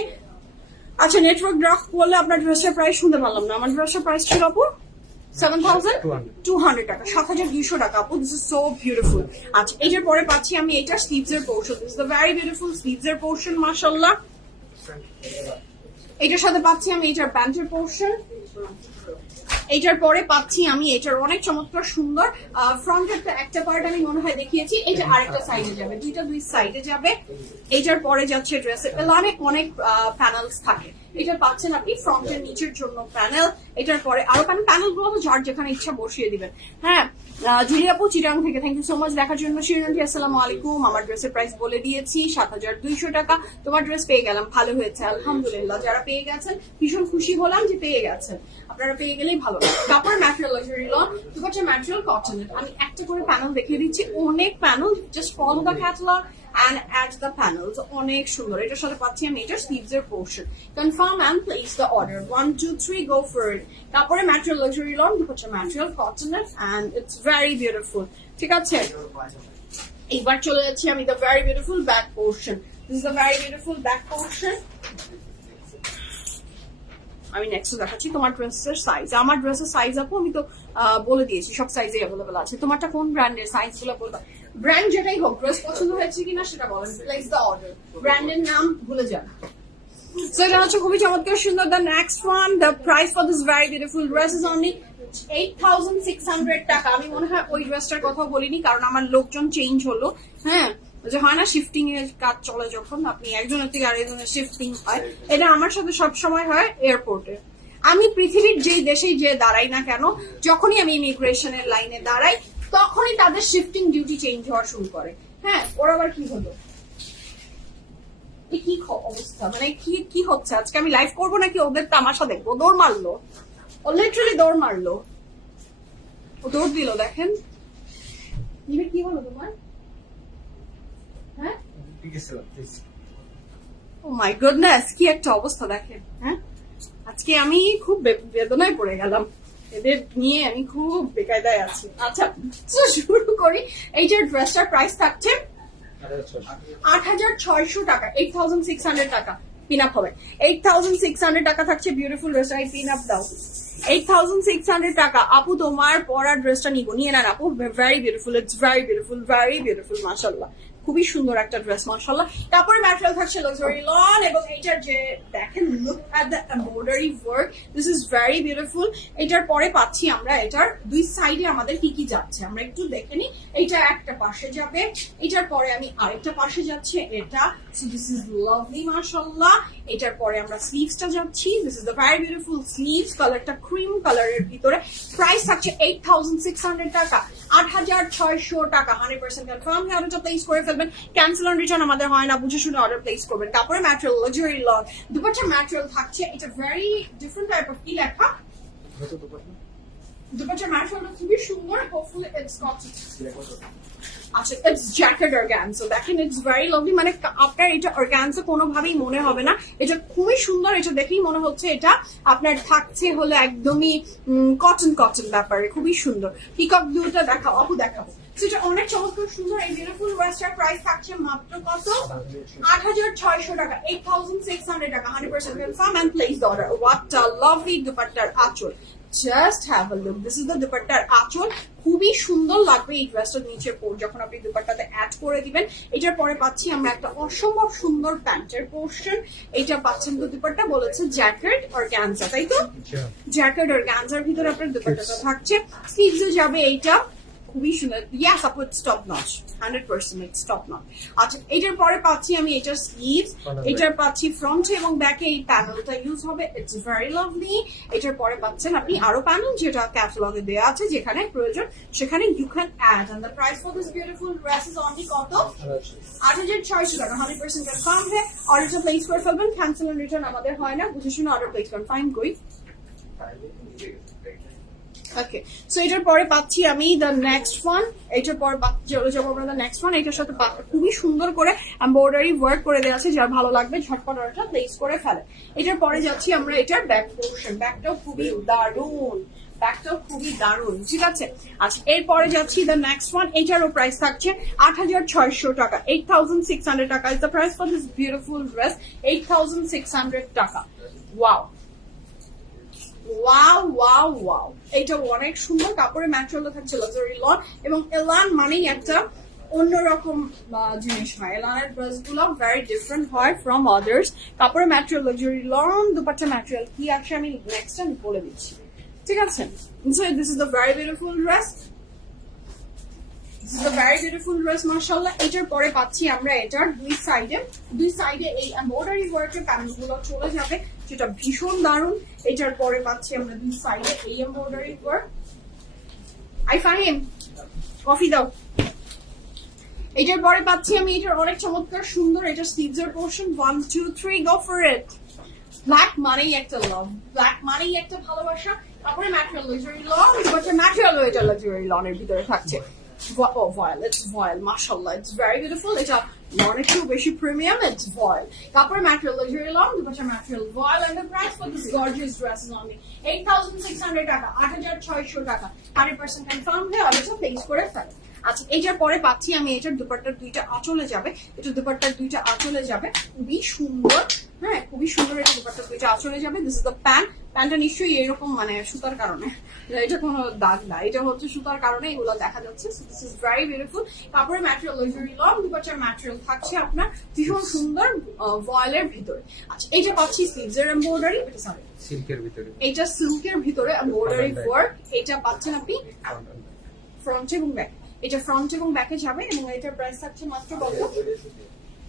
আচ্ছা, নেটওয়ার্ক ড্রপ করলে আপনার ড্রেসের প্রাইস শুনতে পারলাম না। আমার ড্রেসের প্রাইস ছিল আপু 7,200 টাকা, 7,200 টাকা আপু। This is so beautiful. আচ্ছা, এটার পরে পাচ্ছি আমি এটা স্লিভস এর portion, this is the very beautiful sleeves এর পোর্শন, মাশাআল্লাহ। এটার সাথে পাচ্ছি আমি এটার প্যান্টের পোর্শন। এটার পরে পাচ্ছি আমি এটার অনেক চমৎকার সুন্দর ফ্রন্টের একটা পার্ট আমি মনে হয় দেখিয়েছি, এটা আরেকটা সাইডে যাবে, দুইটা দুই সাইডে যাবে। এটার পরে যাচ্ছে ড্রেসের অনেক প্যানেলস থাকে। এটা পাচ্ছেন আপনি ফ্রন্টের নিচের জন্য প্যানেল, এটার পরে আরো প্যানেল গুলো তো যার যেখানে ইচ্ছা বসিয়ে দিবেন। হ্যাঁ, জুলি আপু চিটাং থেকে থ্যাংক ইউ সো মাচ দেখার জন্য। শিরোনাটি আসসালামু আলাইকুম, আমার ড্রেসের প্রাইস বলে দিয়েছি 7,200 টাকা। তোমার ড্রেস পেয়ে গেলাম, ভালো হয়েছে আলহামদুলিল্লাহ। যারা পেয়ে গেছেন ভীষণ খুশি হলাম যে পেয়ে গেছেন, আপনারা পেয়ে গেলেই ভালো। কাপড় material luxury loan, dupatta material কটনের। আমি একটা করে প্যানেল দেখিয়ে দিচ্ছি, অনেক panel, just follow the catalogue and add the panels. অনেক সুন্দর। এটার সাথে পাচ্ছি আমি এটার স্লিভস এর portion. Confirm and place the order, 1 2 3 go for it. কাপড়ের material luxury loan, dupatta material কটনের, and it's very beautiful। ঠিক আছে, এইবার চলে যাচ্ছি আমি the very beautiful back portion. This is the very beautiful back portion. আমি নেক্সট দেখাচ্ছি তোমার ড্রেসের সাইজ। আমার ড্রেসের সাইজ আপু আমি তো বলে দিয়েছি, সব সাইজে অ্যাভেলেবল আছে। তোমারটা কোন ব্র্যান্ডের, সাইজ গুলো বলবা। ব্র্যান্ড যেটাই হোক, ড্রেস পছন্দ হয়েছে কিনা সেটা বলেন, প্লেস দ্য অর্ডার, ব্র্যান্ডের নাম ভুলে যান। সো এটা হচ্ছে খুবই চমৎকার সুন্দর। The next one, the price for this very beautiful dress is only 8,600 টাকা। আমি মনে হয় ওই ড্রেসটার কথা বলিনি, কারণ আমার লোকজন চেঞ্জ হলো। হ্যাঁ, যে হয় না শিফটিং এর কাজ চলে, যখন আপনি একজনের থেকে আরেকজনের শিফটিং হয়, এটা আমার সাথে সব সময় হয় এয়ারপোর্টে। আমি পৃথিবীর যেই দেশেই যে দাঁড়াই না কেন, যখনই আমি ইমিগ্রেশনের লাইনে দাঁড়াই, তখনই তাদের শিফটিং ডিউটি চেঞ্জ হওয়া শুরু করে। হ্যাঁ, ওর আবার কি হলো, কি অবস্থা, মানে কি হচ্ছে আজকে? আমি লাইভ করবো নাকি ওদের তামাশা দেখবো? দৌড় মারলো, ও লিটারালি দৌড় মারলো, ও দৌড় দিল। দেখেন কি হলো তোমার? হ্যাঁ, ও মাই গুডনেস, কি একটা অবস্থা দেখেন। হ্যাঁ, আজকে আমি খুব বেদনায় পড়ে গেলাম, এদের নিয়ে আমি খুব বেকায়দায় আছি। আচ্ছা, শুরু করি। এই যে ড্রেসটার প্রাইস থাকছে 8,600 টাকা, 8,600 টাকা। পিন আপ হবে 8,600 টাকা থাকছে বিউটিফুল ড্রেসটা। পিন আপ দাও, 8,600 টাকা। আপু তোমার পরার ড্রেসটা নিয়ে নেন আপু, very beautiful, it's very beautiful, very beautiful, মাশাআল্লাহ, খুবই সুন্দর একটা ড্রেস, মাশাআল্লাহ। কাপড়ের ম্যাটেরিয়াল থাকছে লাক্সারি লন, এবং এটার যে দেখেন, look at the embroidery work, this is very beautiful. এটার পরে পাচ্ছি আমরা এটার দুই সাইডে আমাদের কি কি যাচ্ছে আমরা একটু দেখে নিই। এটা একটা পাশে যাবে, এটার পরে আমি আরেকটা পাশে যাচ্ছে এটা। সো দিস ইজ লাভলি, মাশাআল্লাহ। এটার পরে আমরা স্লিভসটা যাচ্ছি, this is the very beautiful sleeves, কালারটা ক্রিম কালারের ভিতরে। প্রাইস থাকছে 8,600 টাকা, 8,600 টাকা, 100% কনফার্ম। অর্ডারটা প্লেস করে ফেলবেন, ক্যান্সেল অন রিটার্ন আমাদের হয় না, বুঝে শুনে অর্ডার প্লেস করবেন। কাপড়ের ম্যাটেরিয়াল লাক্সারি লন, দুপাট্টার ম্যাটেরিয়াল থাকছে এটা ভেরি ডিফারেন্ট টাইপ অফ, কি লেখা, দুপাট্টার ম্যাটেরিয়ালটা খুবই সুন্দর, হোপফুলি ইটস কটন। আচ্ছা, ইটস জ্যাকেট অর্গানজা, দেখেন ইটস ভেরি লাভলি, মানে আপনার এটা অর্গানজা কোনোভাবেই মনে হবে না, এটা খুবই সুন্দর। এটা দেখেই মনে হচ্ছে এটা আপনার থাকছে হলো একদমই কটন কটন ব্যাপারে, খুবই সুন্দর। পিকক ব্লুটা দেখাও আপু, দেখাবো। সেটা অনেক চমৎকার সুন্দর। এই বিউটিফুল ওয়েস্টার প্রাইস থাকছে মাত্র কত, 8,600 টাকা, 8,600 টাকা, 100% confirm and place the order. What a lovely দুপাট্টার আঁচল, just have a look, this is the দুপাট্টার আঁচল, খুবই সুন্দর লাগবে এই ড্রেসটার নিচে যখন আপনি দুপাট্টাতে অ্যাড করে দিবেন। এটার পরে পাচ্ছি আমরা একটা অসম্ভব সুন্দর প্যান্টের পোর্শন। এটা পাচ্ছেন তো দুপাট্টা বলেছে জ্যাকেট অর্গানজা, তাই তো? জ্যাকেট অর্গানজার ভিতরে আপনার দুপাট্টাটা থাকছে, স্লিভসে যাবে এইটা, খুবই সুন্দর। ইয়াস আপু, it's top notch, 100% it's top notch. আচ্ছা, এটার পরে পাচ্ছি আমি এটার স্লিভস, এটার পাচ্ছি ফ্রন্টে এবং ব্যাকে এই প্যানেলটা ইউজ হবে, ইটস ভেরি লাভলি। এটার পরে পাচ্ছেন আপনি আরো প্যানেল, যেটা ক্যাটালগে দেওয়া আছে, যেখানে প্রয়োজন সেখানে you can add. And the price for this beautiful dress is only কত? 8600 টাকা। 100% কনফার্ম হয়ে অর্ডারটা প্লেস করে ফেলবেন। ক্যান্সেল এন্ড রিটার্ন আমাদের হয় না, বুঝে শুনে অর্ডার প্লেস করেন। ফাইন কই। ওকে, সো এটার পরে পাচ্ছি আমি দ্য নেক্সট ওয়ান। এটার পর চলে যাবো আমরা দ্য নেক্সট ওয়ান। এটার সাথে খুবই সুন্দর করে এমব্রয়ডারি ওয়ার্ক করে দেওয়া আছে, যার ভালো লাগবে ঝটপট অর্ডারটা প্লেস করে ফেলে। এটার পরে যাচ্ছি আমরা এটার ব্যাক পোর্শন। ব্যাকটাও খুবই দারুণ, ব্যাকটাও খুবই দারুণ, ঠিক আছে। আচ্ছা, এরপরে যাচ্ছি দ্য নেক্সট ওয়ান। এটারও প্রাইস থাকছে 8600 টাকা। 8600 টাকা is the price for this beautiful dress. 8600 টাকা। ওয়াও ওয়াও ওয়াও ওয়াও, এটা অনেক সুন্দর। কাপড়ের ম্যাটেরিয়ালটা থাকছে লাক্সারি লন, এবং এলান মানেই একটা অন্যরকম জিনিস হয়। এলানের ড্রেস গুলো ভেরি ডিফারেন্ট হয় ফ্রম আদার্স। কাপড়ের material luxury loan, dupatta material কি আছে আমি নেক্সট টাইম বলে দিচ্ছি, ঠিক আছে। So this is the very beautiful dress, this is the very beautiful dress, মাশাআল্লাহ। এটার পরে পাচ্ছি আমরা এটার দুই সাইডে এই এমব্রয়ডারি ওয়ার্কের প্যানেল গুলো চলে যাবে, যেটা ভীষণ দারুণ। এটার পরে পাচ্ছি আমরা দুই সাইডে এই embroidery work. I Fahim, coffee দাও। এটার পরে পাচ্ছি আমি এটার অনেক চমৎকার সুন্দর এটার স্লিভসের portion. 1 2 3 go for it. Black মানেই একটা লাভ, ব্ল্যাক মানেই একটা ভালোবাসা। তারপরে material luxury lawn, but material এটা লাক্সারি লনের ভিতরে থাকছে। ভয়েল, ইটস ভয়েল, মাশাআল্লাহ, ইটস ভেরি বিউটিফুল। এটা অনেকটু বেশি প্রিমিয়াম, ইটস ভয়েল। কাপড় ম্যাটেরিয়াল লাক্সারি লন, দুপাশে material voile. And the price for this gorgeous dress is only 8600 টাকা। 8600 টাকা। 100% কনফার্ম হয়ে অর্ডারটা প্লেস করে ফেলেন। আচ্ছা, এটার পরে পাচ্ছি আমি এটার দুপাট্টার দুইটা আঁচলে যাবে, এটার দুপাট্টার দুইটা আঁচলে যাবে, খুবই সুন্দর। হ্যাঁ, খুবই সুন্দর। এটা দুপাট্টার দুইটা আঁচলে যাবে। This is the pant. প্যান্টটা নিশ্চয়ই এরকম মানে সুতার কারণে, এটা কোনো দাগ না, এটা হচ্ছে সুতার কারণে এগুলো দেখা যাচ্ছে। This is very beautiful. কাপড়ের ম্যাটেরিয়াল লাক্সারি লন, দুপাট্টার ম্যাটেরিয়াল থাকছে আপনার ভীষণ সুন্দর ভয়েলের ভিতরে। আচ্ছা, এটা পাচ্ছি স্লিভসের এমব্রয়ডারি, সরি সিল্কের ভিতরে, এটা সিল্কের ভিতরে এমব্রয়ডারি ওয়ার্ক। এটা পাচ্ছেন আপনি ফ্রন্ট এবং ব্যাক। এটা ফ্রন্ট এবং ব্যাকে যাবে, এবং এটার প্রাইস থাকছে মাত্র কত?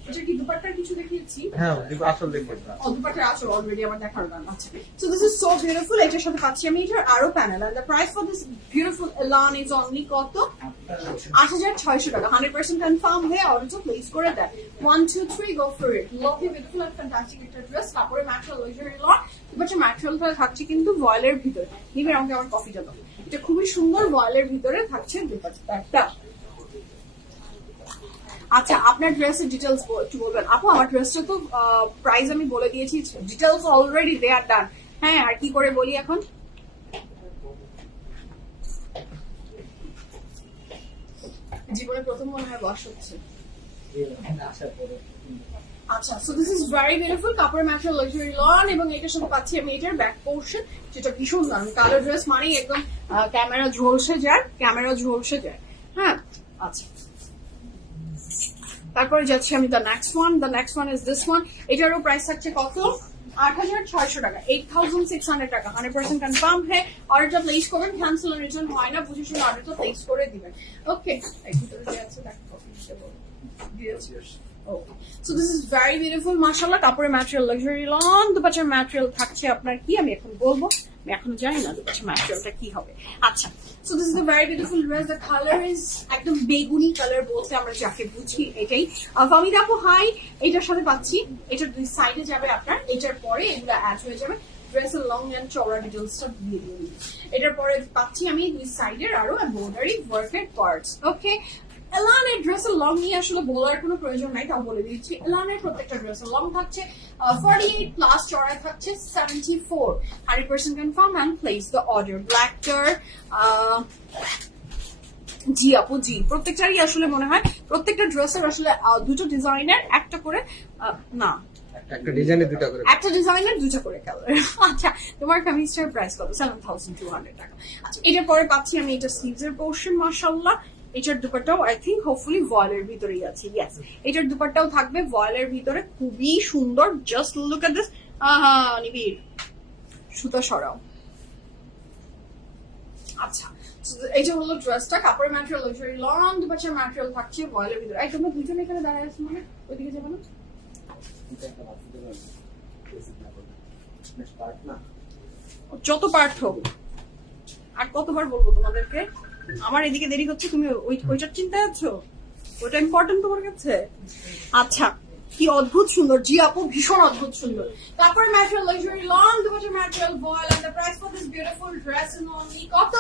এটা কি দুপাট্টার কিছু দেখিয়েছি? হ্যাঁ, আসল দেখিয়েছি। দুপাট্টার আসল অলরেডি আমার দেখার গান আছে। So this is so beautiful. এটার সাথে পাচ্ছি আমি এটার আরো panel. And the price for this beautiful Elan is only কত? 8600 টাকা। 100% কনফার্ম হয়ে অর্ডারটা প্লেস করে দেন। 1 2 3 go for it. Lovely beautiful and fantastic একটা ড্রেস। কাপড়ের ম্যাটেরিয়াল লাক্সারি লন, দুপাট্টার ম্যাটেরিয়ালটা থাকছে কিন্তু ভয়েলের ভিতরে। নিবে আমাকে আমার কফিটা দাও। এটা খুবই সুন্দর, ভয়েলের ভিতরে থাকছে দুপাট্টা। আচ্ছা, আপনার ড্রেসের ডিটেলস একটু বলবেন আপু? আমার ড্রেসটা তো প্রাইস আমি বলে দিয়েছি, ডিটেলস অলরেডি দে আর ডান। হ্যাঁ, আর কি করে বলি এখন? জীবনে প্রথম মনে হয় বয়স হচ্ছে। আচ্ছা, so this is very beautiful. কাপড়ের ম্যাটেরিয়াল লাক্সারি লন, এবং এটার সাথে পাচ্ছি আমি এটার ব্যাক পোর্শন, যেটা ভীষণ দারুণ। কালার ড্রেস মানেই একদম ক্যামেরা ঝলসে যায়। হ্যাঁ, আচ্ছা, তারপরে যাচ্ছি আমি the next one is this one. এটারও প্রাইস থাকছে কত? 8600 টাকা। 8600 টাকা। 100% কনফার্ম হ্যাঁ অর্ডারটা প্লেস করবেন। ক্যান্সেল এন্ড রিটার্ন হয় না, বুঝে শুনে অর্ডারটা প্লেস করে দিবেন। ওকে, এই ভিতরে যে আছে দেখো so this is very beautiful, মাশাআল্লাহ। কাপড়ের ম্যাটেরিয়াল লাক্সারি লন, দুপাট্টার ম্যাটেরিয়াল থাকছে আপনার কি আমি এখন বলবো, আমি এখনো জানি না দুপাট্টার ম্যাটেরিয়ালটা কি হবে। আচ্ছা, so this is the very beautiful dress. The colour is একদম বেগুনি কালার বলতে আমরা যাকে বুঝি এটাই। ফামিদা আপু হাই। এটার সাথে পাচ্ছি এটার দুই সাইডে যাবে আপনার, এটার পরে এগুলো অ্যাড হয়ে যাবে। ড্রেসের লং এন্ড চওড়া ডিটেলসটা দিয়ে দিই। এটার পরে পাচ্ছি আমি দুই সাইডের আরো এমব্রয়ডারি ওয়ার্কের পার্টস। ওকে, এলানের ড্রেসের লং নিয়ে আসলে বলার কোনো প্রয়োজন নাই, তাও বলে দিচ্ছি। এলানের প্রত্যেকটা ড্রেসের লং থাকছে 48 প্লাস, চড়াই থাকছে 74। 100% confirm and place the order. ব্ল্যাকটার জি আপু, জি প্রত্যেকটারই আসলে মনে হয় প্রত্যেকটা ড্রেসের আসলে দুটো ডিজাইনের একটা করে না, একটা ডিজাইনের দুটো করে, একটা ডিজাইনের দুটো করে কালার। আচ্ছা, তোমার কামিজটার প্রাইস কত? 7200 টাকা। আচ্ছা, এটার পরে পাচ্ছি আমি এটা স্লিভসের পোর্শন, মাশাআল্লাহ। এটার দুপাট্টাও আই থিঙ্ক হোপফুলি ভয়েলের ভিতরেই আছে। ইয়েস, এটার দুপাট্টাও থাকবে ভয়েলের ভিতরে, খুবই সুন্দর। Just look at this. নিবিড় সুতা সরাও। আচ্ছা, so এইটা হলো ড্রেসটা, কাপড়ের ম্যাটেরিয়াল লাক্সারি লং দুপাশের ম্যাটেরিয়াল থাকছে ভয়েলের ভিতরে। এই তোমরা দুজন এখানে দাঁড়ায় আছো মানে ওইদিকে যাবে না? যত পার্ট হোক আর কতবার বলবো তোমাদেরকে, আমার এদিকে দেরি হচ্ছে, তুমি ওইটার চিন্তায় আছো, ওটা ইম্পর্টেন্ট তোমার কাছে। আচ্ছা, কি অদ্ভুত সুন্দর, জি আপু ভীষণ অদ্ভুত সুন্দর। কাপড় ম্যাটেরিয়াল লাক্সারি লং দুপাশের material voile, and the price for this beautiful dress is only কত?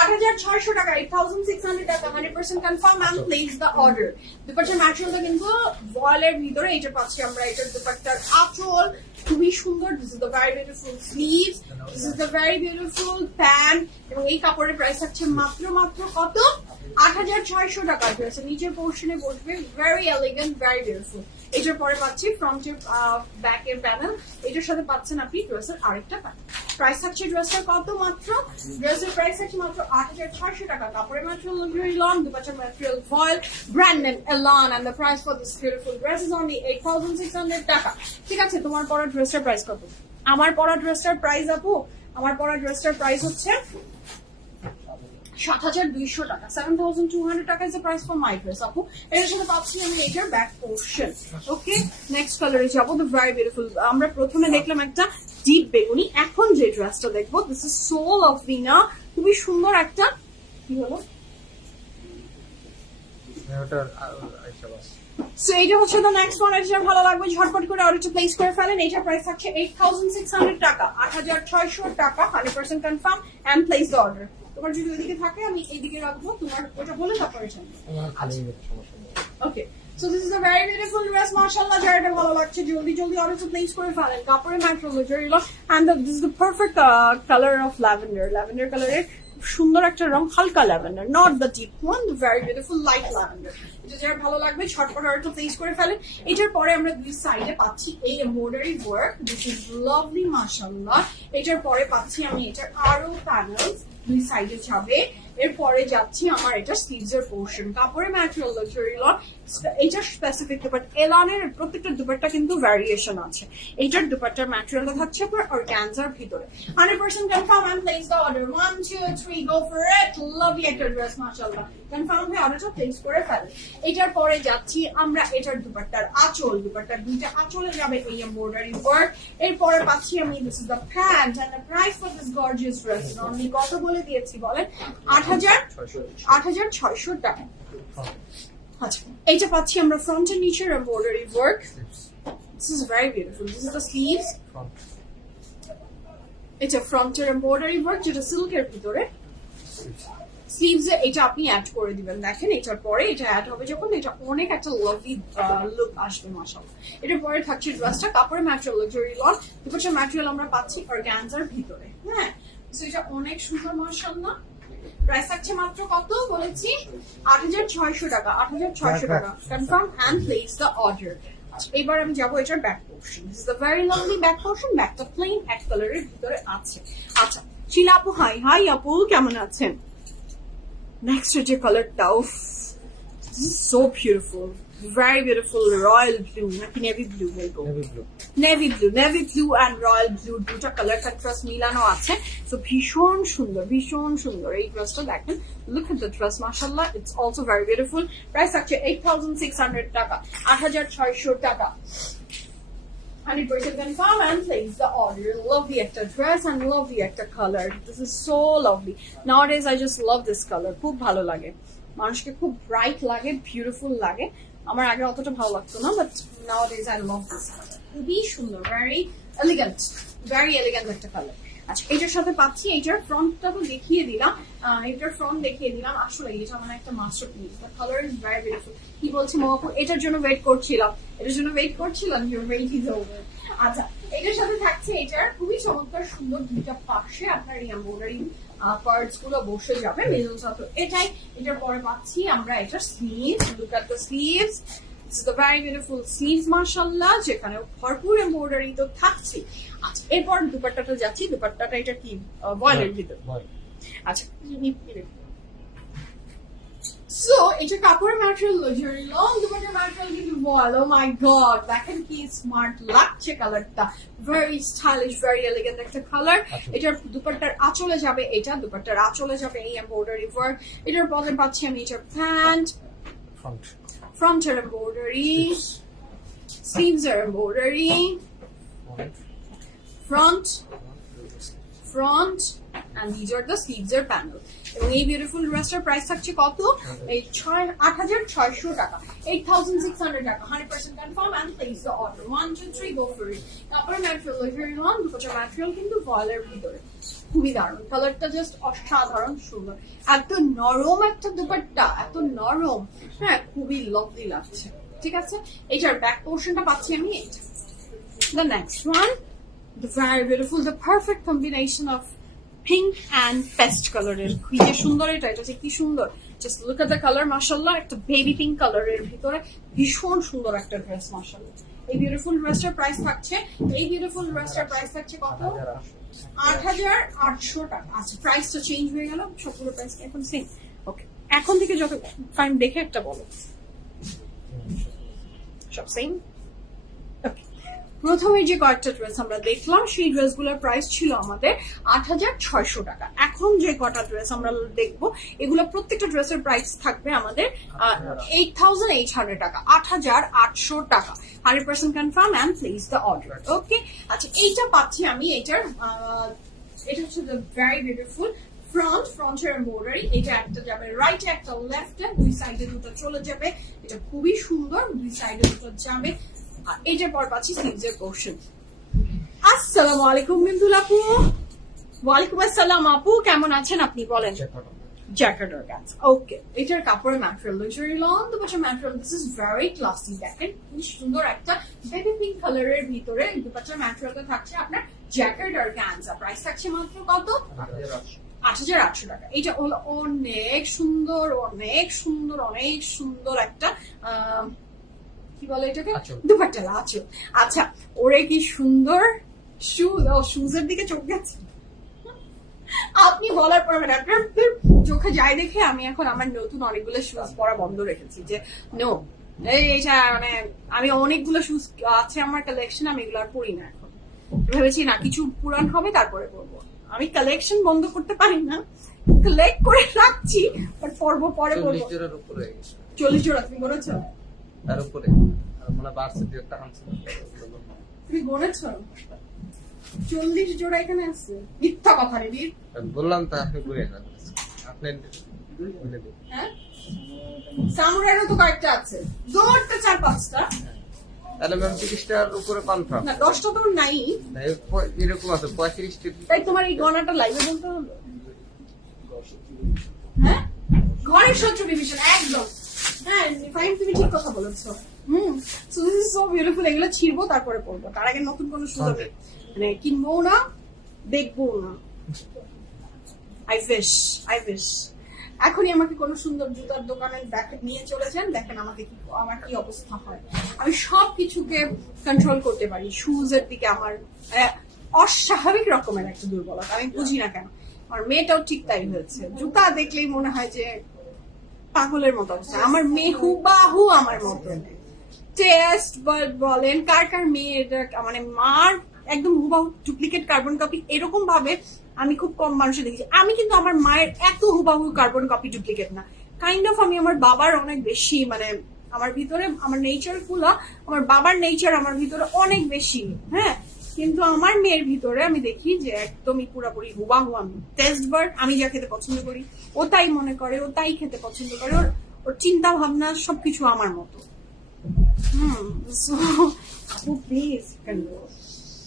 ৮৬০০ টাকা, ৮৬০০ টাকা, 100% confirm and place the order. দুপাশের ম্যাটেরিয়ালটা কিন্তু ভয়েলের ভিতরে, এটা পাচ্ছি আমরা, এটার দুপাট্টার আঁচল খুবই সুন্দর। This is the very beautiful sleeves, this is the very beautiful pant, এবং এই কাপড়ের প্রাইস থাকছে মাত্র কত? ৮৬০০ টাকা। ড্রেসের নিচের পোর্শনে বসবে, ভেরি এলিগেন্ট, ভেরি বিউটিফুল। এটার পরে পাচ্ছি ফ্রন্টের ব্যাকের প্যানেল, এটার সাথে পাচ্ছেন আপনি ড্রেসের আরেকটা প্যানেল। প্রাইস থাকছে ড্রেসটার কত? মাত্র, ড্রেসের প্রাইস থাকছে মাত্র ৮৬০০ টাকা। কাপড়ের ম্যাটেরিয়াল লাক্সারি লং দুপাশের material voile, brand name Elan, and the price for this beautiful dress is only ৮৬০০ টাকা। ঠিক আছে, তোমার পরা ড্রেসটার প্রাইস কত? আমার পরা ড্রেসটার প্রাইস আপু, আমার পরা ড্রেসটার প্রাইস হচ্ছে ৭২০০ টাকা। ৭২০০ টাকা is the price for my dress আপু। এর সাথে পাচ্ছি আমি এটার ব্যাক পোর্শন। ওকে, নেক্সট কালারে যাবো, দ্য ভেরি বিউটিফুল। আমরা প্রথমে দেখলাম একটা ডিপ বেগুনি, এখন যে ড্রেসটা দেখবো, দিস ইজ সো লাভলি না, খুবই সুন্দর একটা, কি হলো? সো এইটা হচ্ছে দ্য নেক্সট ওয়ান। এটা ভালো লাগবে, ঝটপট করে অর্ডারটা প্লেস করে ফেলেন। এটার প্রাইস থাকছে ৮৬০০ টাকা, ৮৬০০ টাকা, 100% confirm and place the order. তোমার যদি ওইদিকে থাকে আমি এইদিকে রাখবো, তোমার ওটা বলে তারপরে okay. So this is a very beautiful dress, মাশাআল্লাহ, যারা ভালো লাগছে জলদি অর্ডারটা প্লেস করে ফেলেন। কাপড়ের material luxury lawn, and this is the perfect colour of lavender কালারের, সুন্দর একটা রং, হালকা lavender, not the deep one, very beautiful light lavender. এটা যার ভালো লাগবে ঝটপট অর্ডারটা প্লেস করে ফেলেন। এটার পরে আমরা দুই সাইডে পাচ্ছি এই embroidery work, this is lovely, মাশাআল্লাহ। এটার পরে পাচ্ছি আমি এটার আরো প্যানেলস দুই সাইডে যাবে। এরপরে যাচ্ছি আমার এটা স্লিভস এর পোর্শন, কাপড়ের ম্যাটেরিয়াল লাক্সারি লং, এটা স্পেসিফিক দুপাট্টা। এলানের প্রত্যেকটা দুপাট্টা কিন্তু ভ্যারিয়েশন আছে। এইটার দুপাট্টার ম্যাটেরিয়ালটা থাকছে আপনার অর্গানজার ভিতরে। 100% confirm and place the order. 1 2 3 go for it. Lovely একটা ড্রেস, মাশাআল্লাহ, কনফার্ম হয়ে অর্ডারটা প্লেস করে ফেলেন। এটার পরে যাচ্ছি আমরা এটার দুপাট্টার আঁচল, দুপাট্টার দুইটা আঁচলে যাবে এই এমব্রয়ডারি ওয়ার্ক। এরপরে পাচ্ছি আমি this is the pant, and the price for this gorgeous dress is only কত বলে দিয়েছি বলেন? ৮৬০০ টাকা। আচ্ছা, এইটা পাচ্ছি আমরা ফ্রন্টের নিচের embroidery work, this is very beautiful. This is the sleeves, এটা ফ্রন্টের এমব্রয়ডারি ওয়ার্ক যেটা সিল্কের ভিতরে। স্লিভস এ এটা আপনি অ্যাড করে দিবেন, দেখেন এটার পরে এটা অ্যাড হবে যখন, এটা অনেক একটা লাভলি লুক আসবে, মাশাআল্লাহ। এটার পরে থাকছে ড্রেসটা, কাপড়ের ম্যাটেরিয়াল লাক্সারি লং, দুপাশের ম্যাটেরিয়াল আমরা পাচ্ছি অর্গানজার ভিতরে। হ্যাঁ, সো এটা অনেক সুন্দর, মাশাআল্লাহ। প্রাইস থাকছে মাত্র কত বলেছি? ৮৬০০ টাকা, ৮৬০০ টাকা। Confirm and place the order. এবার আমি যাবো এটার back portion. This is the very lovely back portion, ব্যাকটা প্লেন এক কালারের ভিতরে আছে। আচ্ছা, শিলা আপু হাই। হাই আপু, কেমন আছেন? নেক্সট যে কালারটা, উফ, this is so beautiful, very beautiful royal blue, নাকি নেভি ব্লু বলবো, navy blue and royal blue, দুটো কালার কন্ট্রাস্ট মিলানো আছে। তো ভীষণ সুন্দর এই ড্রেসটা, দেখেন, লুক এট দ্য ড্রেস, মাশাআল্লাহ, it's also very beautiful. Price থাকছে ৮৬০০ টাকা, ৮৬০০ টাকা। 100% confirm and place the order. Lovely একটা dress and lovely একটা color. This is so lovely. Nowadays I just love this color. খুব ভালো লাগে, মানুষকে খুব ব্রাইট লাগে, বিউটিফুল লাগে। আমার আগে অতটা ভালো লাগতো না, but nowadays I love this color. খুবই সুন্দর, very elegant একটা কালার। আচ্ছা, এটার সাথে পাচ্ছি, এটার ফ্রন্টটা তো দেখিয়ে দিলাম, আসলে এটা মানে একটা masterpiece. The colour is very beautiful. কি বলছি মহাপু, এটার জন্য ওয়েট করছিলাম, ইউর ওয়েট ইজ ওভার। আচ্ছা, এটার সাথে থাকছে এটার খুবই চমৎকার সুন্দর দুইটা পাশে আপনার এই এমব্রয়ডারি পার্টস গুলো বসে যাবে, মেরুন সাথে এটাই। এটার পরে পাচ্ছি আমরা এটার sleeves, look at the sleeves, This is the very beautiful sleeves, মাশাআল্লাহ, যেখানে ভরপুর এমব্রয়ডারি তো থাকছে। আচ্ছা, এরপর দুপাট্টাটা যাচ্ছি, দুপাট্টাটা এটা কি ভয়েলের ভিতর। আচ্ছা, সো এটা কাপড়ের ম্যাটেরিয়াল লাক্সারি লং দুপাট্টার ম্যাটেরিয়াল কিন্তু বল ও মাই গড দেখেন কি স্মার্ট লাগছে কালারটা ভেরি স্টাইলিশ ভেরি এলিগেন্ট একটা কালার এটার দুপাট্টার আঁচলে যাবে এটা দুপাট্টার আঁচলে যাবে এই এমব্রয়ডারি ওয়ার্ক এটার পরে পাচ্ছি আমি এটার প্যান্ট ফ্রন্টের এমব্রয়ডারি স্লিভস এর embroidery front and these are the sleeves এর panel এবং এই বিউটিফুল ড্রেসটার প্রাইস থাকছে কত এই 8600 টাকা 8600 টাকা 100% confirm and place the order 1 2 3 go for it কাপড়ের ম্যাটেরিয়াল লাক্সারি লং দুপাট্টার ম্যাটেরিয়াল কিন্তু ভয়েলের ভিতরে খুবই দারুণ কালারটা জাস্ট অসাধারণ সুন্দর এত নরম একটা দুপাট্টা এত নরম হ্যাঁ খুবই লাভলি লাগছে ঠিক আছে এইটার ব্যাক পোর্শনটা পাচ্ছি আমি এইটা the next one the very beautiful the perfect combination of pink and pest color এর কি যে সুন্দর এটা যে কি সুন্দর just look at the color mashallah একটা বেবি পিঙ্ক কালারের ভিতরে ভীষণ সুন্দর একটা ড্রেস মাশাআল্লাহ এই বিউটিফুল ড্রেসটার প্রাইস থাকছে কত 8800 টাকা আচ্ছা প্রাইস তো চেঞ্জ হয়ে গেল সবগুলো প্রাইস এখন সেম ওকে এখন থেকে যত টাইম দেখে একটা বলো সব সেম ওকে প্রথমে যে কয়েকটা ড্রেস আমরা দেখলাম সেই ড্রেসগুলোর প্রাইস ছিল আমাদের 8600 টাকা এখন যে কটা ড্রেস আমরা দেখবো এগুলো প্রত্যেকটা ড্রেসের প্রাইস থাকবে আমাদের 8800 টাকা 8800 টাকা 100% confirm and place the order okay আচ্ছা এইটা পাচ্ছি আমি এটা হচ্ছে দ্য ভেরি বিউটিফুল ফ্রন্টের এমব্রয়ডারি এটা একটা যাবে রাইটে একটা লেফটে দুই সাইডে দুটো চলে যাবে এটা খুবই সুন্দর দুই সাইডে দুটো যাবে এইটার পর পাচ্ছি স্লিভসের পোর্শন আসসালামু আলাইকুম বিন্দুল আপু ওয়ালাইকুম আসসালাম আপু কেমন আছেন আপনি বলেন জ্যাকেট অর্গানস ওকে এটার কাপড়ের ম্যাটেরিয়াল লাক্সারি লং দুপাট্টার material this is very classy দেখেন কি সুন্দর একটা বেবি পিঙ্ক কালারের ভিতরে দুপাট্টার ম্যাটেরিয়ালটা থাকছে আপনার জ্যাকেট অর্গানস প্রাইস থাকছে মাত্র কত 8800 টাকা এটা হলো অনেক সুন্দর একটা কি বলে এটাকে দুপাট্টা আঁচল আচ্ছা ওরে কি সুন্দর শুজের দিকে চোখ গেছে আপনি বলার পর আপনার চোখে যায় দেখে আমি এখন আমার নতুন অনেকগুলো শুজ পরা বন্ধ রেখেছি যে নো এইটা মানে আমি অনেকগুলো শুজ আছে আমার কালেকশন আমি এগুলো আর পরি না এখন ভেবেছি না কিছু পুরান হবে তারপরে পরবো আমি কালেকশন বন্ধ করতে পারি না কালেক্ট করে রাখছি বাট পরবো পরে পরবো 40 জোড়া তুমি বলেছো তার উপরে মানে ভার্সিটি একটা আনছে তুমি বলেছো 40 জোড়া এখানে আছে মিথ্যা কথা রে বীর বললাম তো আপনি ঘুরে না আপনি বলে দিন হ্যাঁ সামুরাইরও তো কয়েকটা আছে দৌড়তে 4-5টা তাহলে ম্যাম 30টার উপরে কনফার্ম না 10টা তো নাই এরকম আছে 35টা তাই তোমার এই গণাটা লাইভে বলতে হলো হ্যাঁ ঘরের শত্রু বিভীষণ একদম হ্যাঁ ফাইন তুমি ঠিক কথা বলেছো so this is so beautiful এগুলো ছিড়বো তারপরে পরবো তার আগে নতুন কোনো সুযোগ মানে কিনবো না দেখবো না আই উইশ এখনই আমাকে কোনো সুন্দর জুতার দোকানে নিয়ে চলে যান দেখেন আমার কি অবস্থা হয় আমি সব কিছুকে কন্ট্রোল করতে পারি শুজ এর দিকে আমার অস্বাভাবিক রকমের একটা দুর্বলতা আমি বুঝি না কেন আমার মেয়েটাও ঠিক তাই হয়েছে জুতা দেখলেই মনে হয় যে পাগলের মতো অবস্থা আমার মেয়ে হুবাহু আমার মতো টেস্ট বলেন কার মেয়ে মানে মার একদম হুবাহু ডুপ্লিকেট কার্বন কপি এরকম ভাবে আমি খুব কম মানুষের দেখেছি আমি কিন্তু আমার মায়ের এত হুবাহু কার্বন কপি ডুপ্লিকেট না কাইন্ড অফ আমি আমার বাবার অনেক বেশি মানে আমার ভিতরে আমার নেচার গুলা আমার বাবার নেচার আমার ভিতরে অনেক বেশি হ্যাঁ কিন্তু আমার মেয়ের ভিতরে আমি দেখি যে একদমই পুরোপুরি হুবাহু আমি টেস্ট বার্ড আমি যা খেতে পছন্দ করি ও তাই মনে করে ও তাই খেতে পছন্দ করে ওর চিন্তা ভাবনা সবকিছু আমার মতো আপু প্লিজ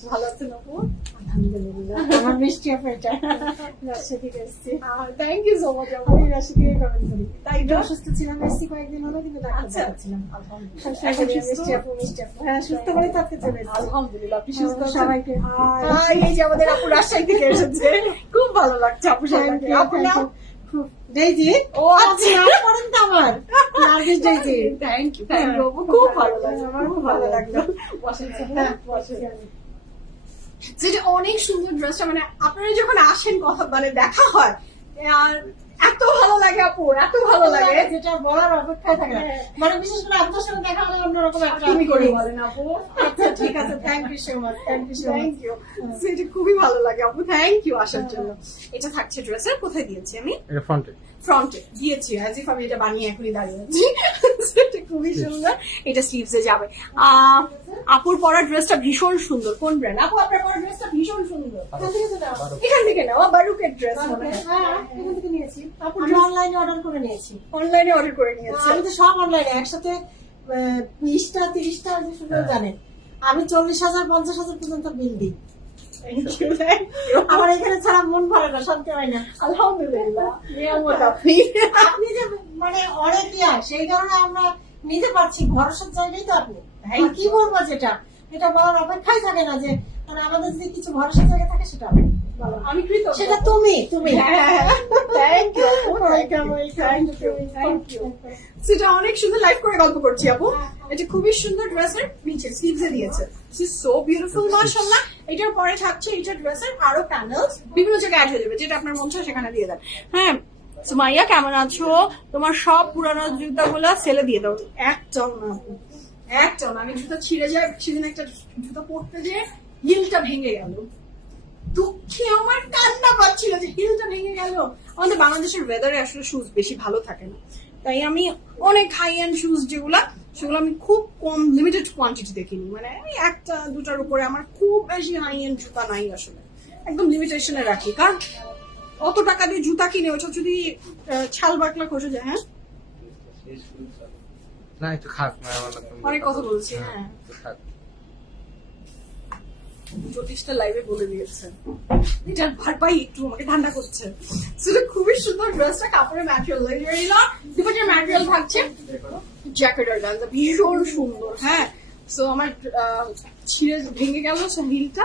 ভালো আছেন আপু আলহামদুলিল্লাহ আমার মিষ্টি আপু এটা রাজশাহী থেকে এসেছি থ্যাংক ইউ সো মাচ আপু আমি রাজশাহী থেকে কমেন্ট করি তাই তো অসুস্থ ছিলাম এসেছি কয়েকদিন হলো কিন্তু ডাক্তার দেখাচ্ছিলাম মিষ্টি আপু হ্যাঁ সুস্থ করে থাকতে চলে আলহামদুলিল্লাহ আপনি সুস্থ সবাইকে হাই এই যে আমাদের আপু রাজশাহী থেকে এসেছে খুব ভালো লাগছে আপু সাথে আপু নাম ডেইজি ও আচ্ছা নাম পড়েন তো আমার নার্গিস ডেইজি থ্যাংক ইউ আপু খুব ভালো লাগলো আমার খুব ভালো লাগলো বসেন হ্যাঁ বসে যেটা অনেক সুন্দর ড্রেসটা মানে আপনারা যখন আসেন কথা মানে দেখা হয় আর এত ভালো লাগে আপু আপু এত ভালো লাগে যেটা বলার অপেক্ষায় থাকে না। মানে বিশেষ করে আপনার সঙ্গে দেখা হলে অন্যরকম একটা তুমি করে বলেন আপু। আচ্ছা ঠিক আছে, thank you so much, thank you so much. Thank you, এটা খুবই ভালো লাগে আপু, থ্যাংক ইউ আসার জন্য। এটা থাকছে ড্রেসের, কোথায় দিয়েছি আমি? এটা ফ্রন্টে। ফ্রন্টে দিয়েছি, অ্যাজ ইফ আমি এটা বানিয়ে এখনই দাঁড়িয়ে আছি। এটা খুবই সুন্দর, এটা স্লিভসে যাবে। আপুর পরা ড্রেসটা ভীষণ সুন্দর। কোন ব্র্যান্ড আপু? আপনার পরা ড্রেসটা ভীষণ সুন্দর। এখান থেকে নাও, বারুকের ড্রেস মনে হয়। হ্যাঁ, এখান থেকে নিয়েছি। আমি অনলাইনে অর্ডার করে নিয়েছি। অনলাইনে অর্ডার করে নিয়েছি। আমি তো সব অনলাইনে একসাথে 20টা 30টা শুধু জানেন। আমি 40,000 50,000 পর্যন্ত বিল দিই। আমার এখানে ছাড়া মন ভরে না, শান্তি হয় না। আলহামদুলিল্লাহ, নিয়ামত আপনি। আপনি যে মানে অনেক সেই কারণে আমরা নিতে পারছি, ভরসার জায়গায় তো আপনি। কি বলবো, যেটা এটা বলার অপেক্ষায় থাকে না, যে মানে আমাদের যদি কিছু ভরসার জায়গা থাকে সেটা হবে। আমি কৃতজ্ঞ। সেটা তুমি থ্যাংক ইউ, থ্যাংক ইউ। সেটা অনেক সুন্দর, লাইভ করে গল্প করছি আপু। এটা খুবই সুন্দর, ড্রেসের নিচে স্লিভসে দিয়েছে, সো বিউটিফুল মাশাআল্লাহ। এটার পরে থাকছে এটা ড্রেসের আরো প্যানেলস, বিভিন্ন জায়গায় অ্যাড হয়ে যাবে, যেটা আপনার মন চায় সেখানে দিয়ে দেন। হ্যাঁ, সুমাইয়া কেমন আছো? তোমার সব পুরানো জুতাগুলা সেলে দিয়ে দাও। একটাও না আপু, একটাও না। আমি জুতা ছিঁড়ে যায়, সেদিন একটা জুতা পরতে যে হিলটা ভেঙে গেল, দুঃখে আমার কান্না পাচ্ছিল যে হিলটা ভেঙে গেল। আমাদের বাংলাদেশের ওয়েদারে আসলে শুজ বেশি ভালো থাকে না, তাই আমি অনেক হাই এন্ড শুজ যেগুলো, সেগুলো আমি খুব কম লিমিটেড কোয়ান্টিটিতে কিনি। মানে একটা দুটার উপরে, আমার খুব বেশি হাই এন্ড জুতা নাই আসলে, একদম লিমিটেশনে রাখি। কারণ অত টাকা দিয়ে জুতা কিনে ওটা যদি ছাল বাকলা খসে যায়। হ্যাঁ, না একটু খাক না, অনেক কথা বলছি। হ্যাঁ, খাক। জ্যোতিষটা লাইভে বলে দিয়েছে, এটার ভারপাই একটু আমাকে ঠান্ডা করছে। সেটা খুবই সুন্দর, ড্রেসটা কাপড়ের ম্যাটেরিয়াল, দুপাটের ম্যাটেরিয়াল থাকছে, জ্যাকেট আর গানটা ভীষণ সুন্দর। হ্যাঁ, সো আমার ছিঁড়ে ভেঙে গেল সো হিলটা,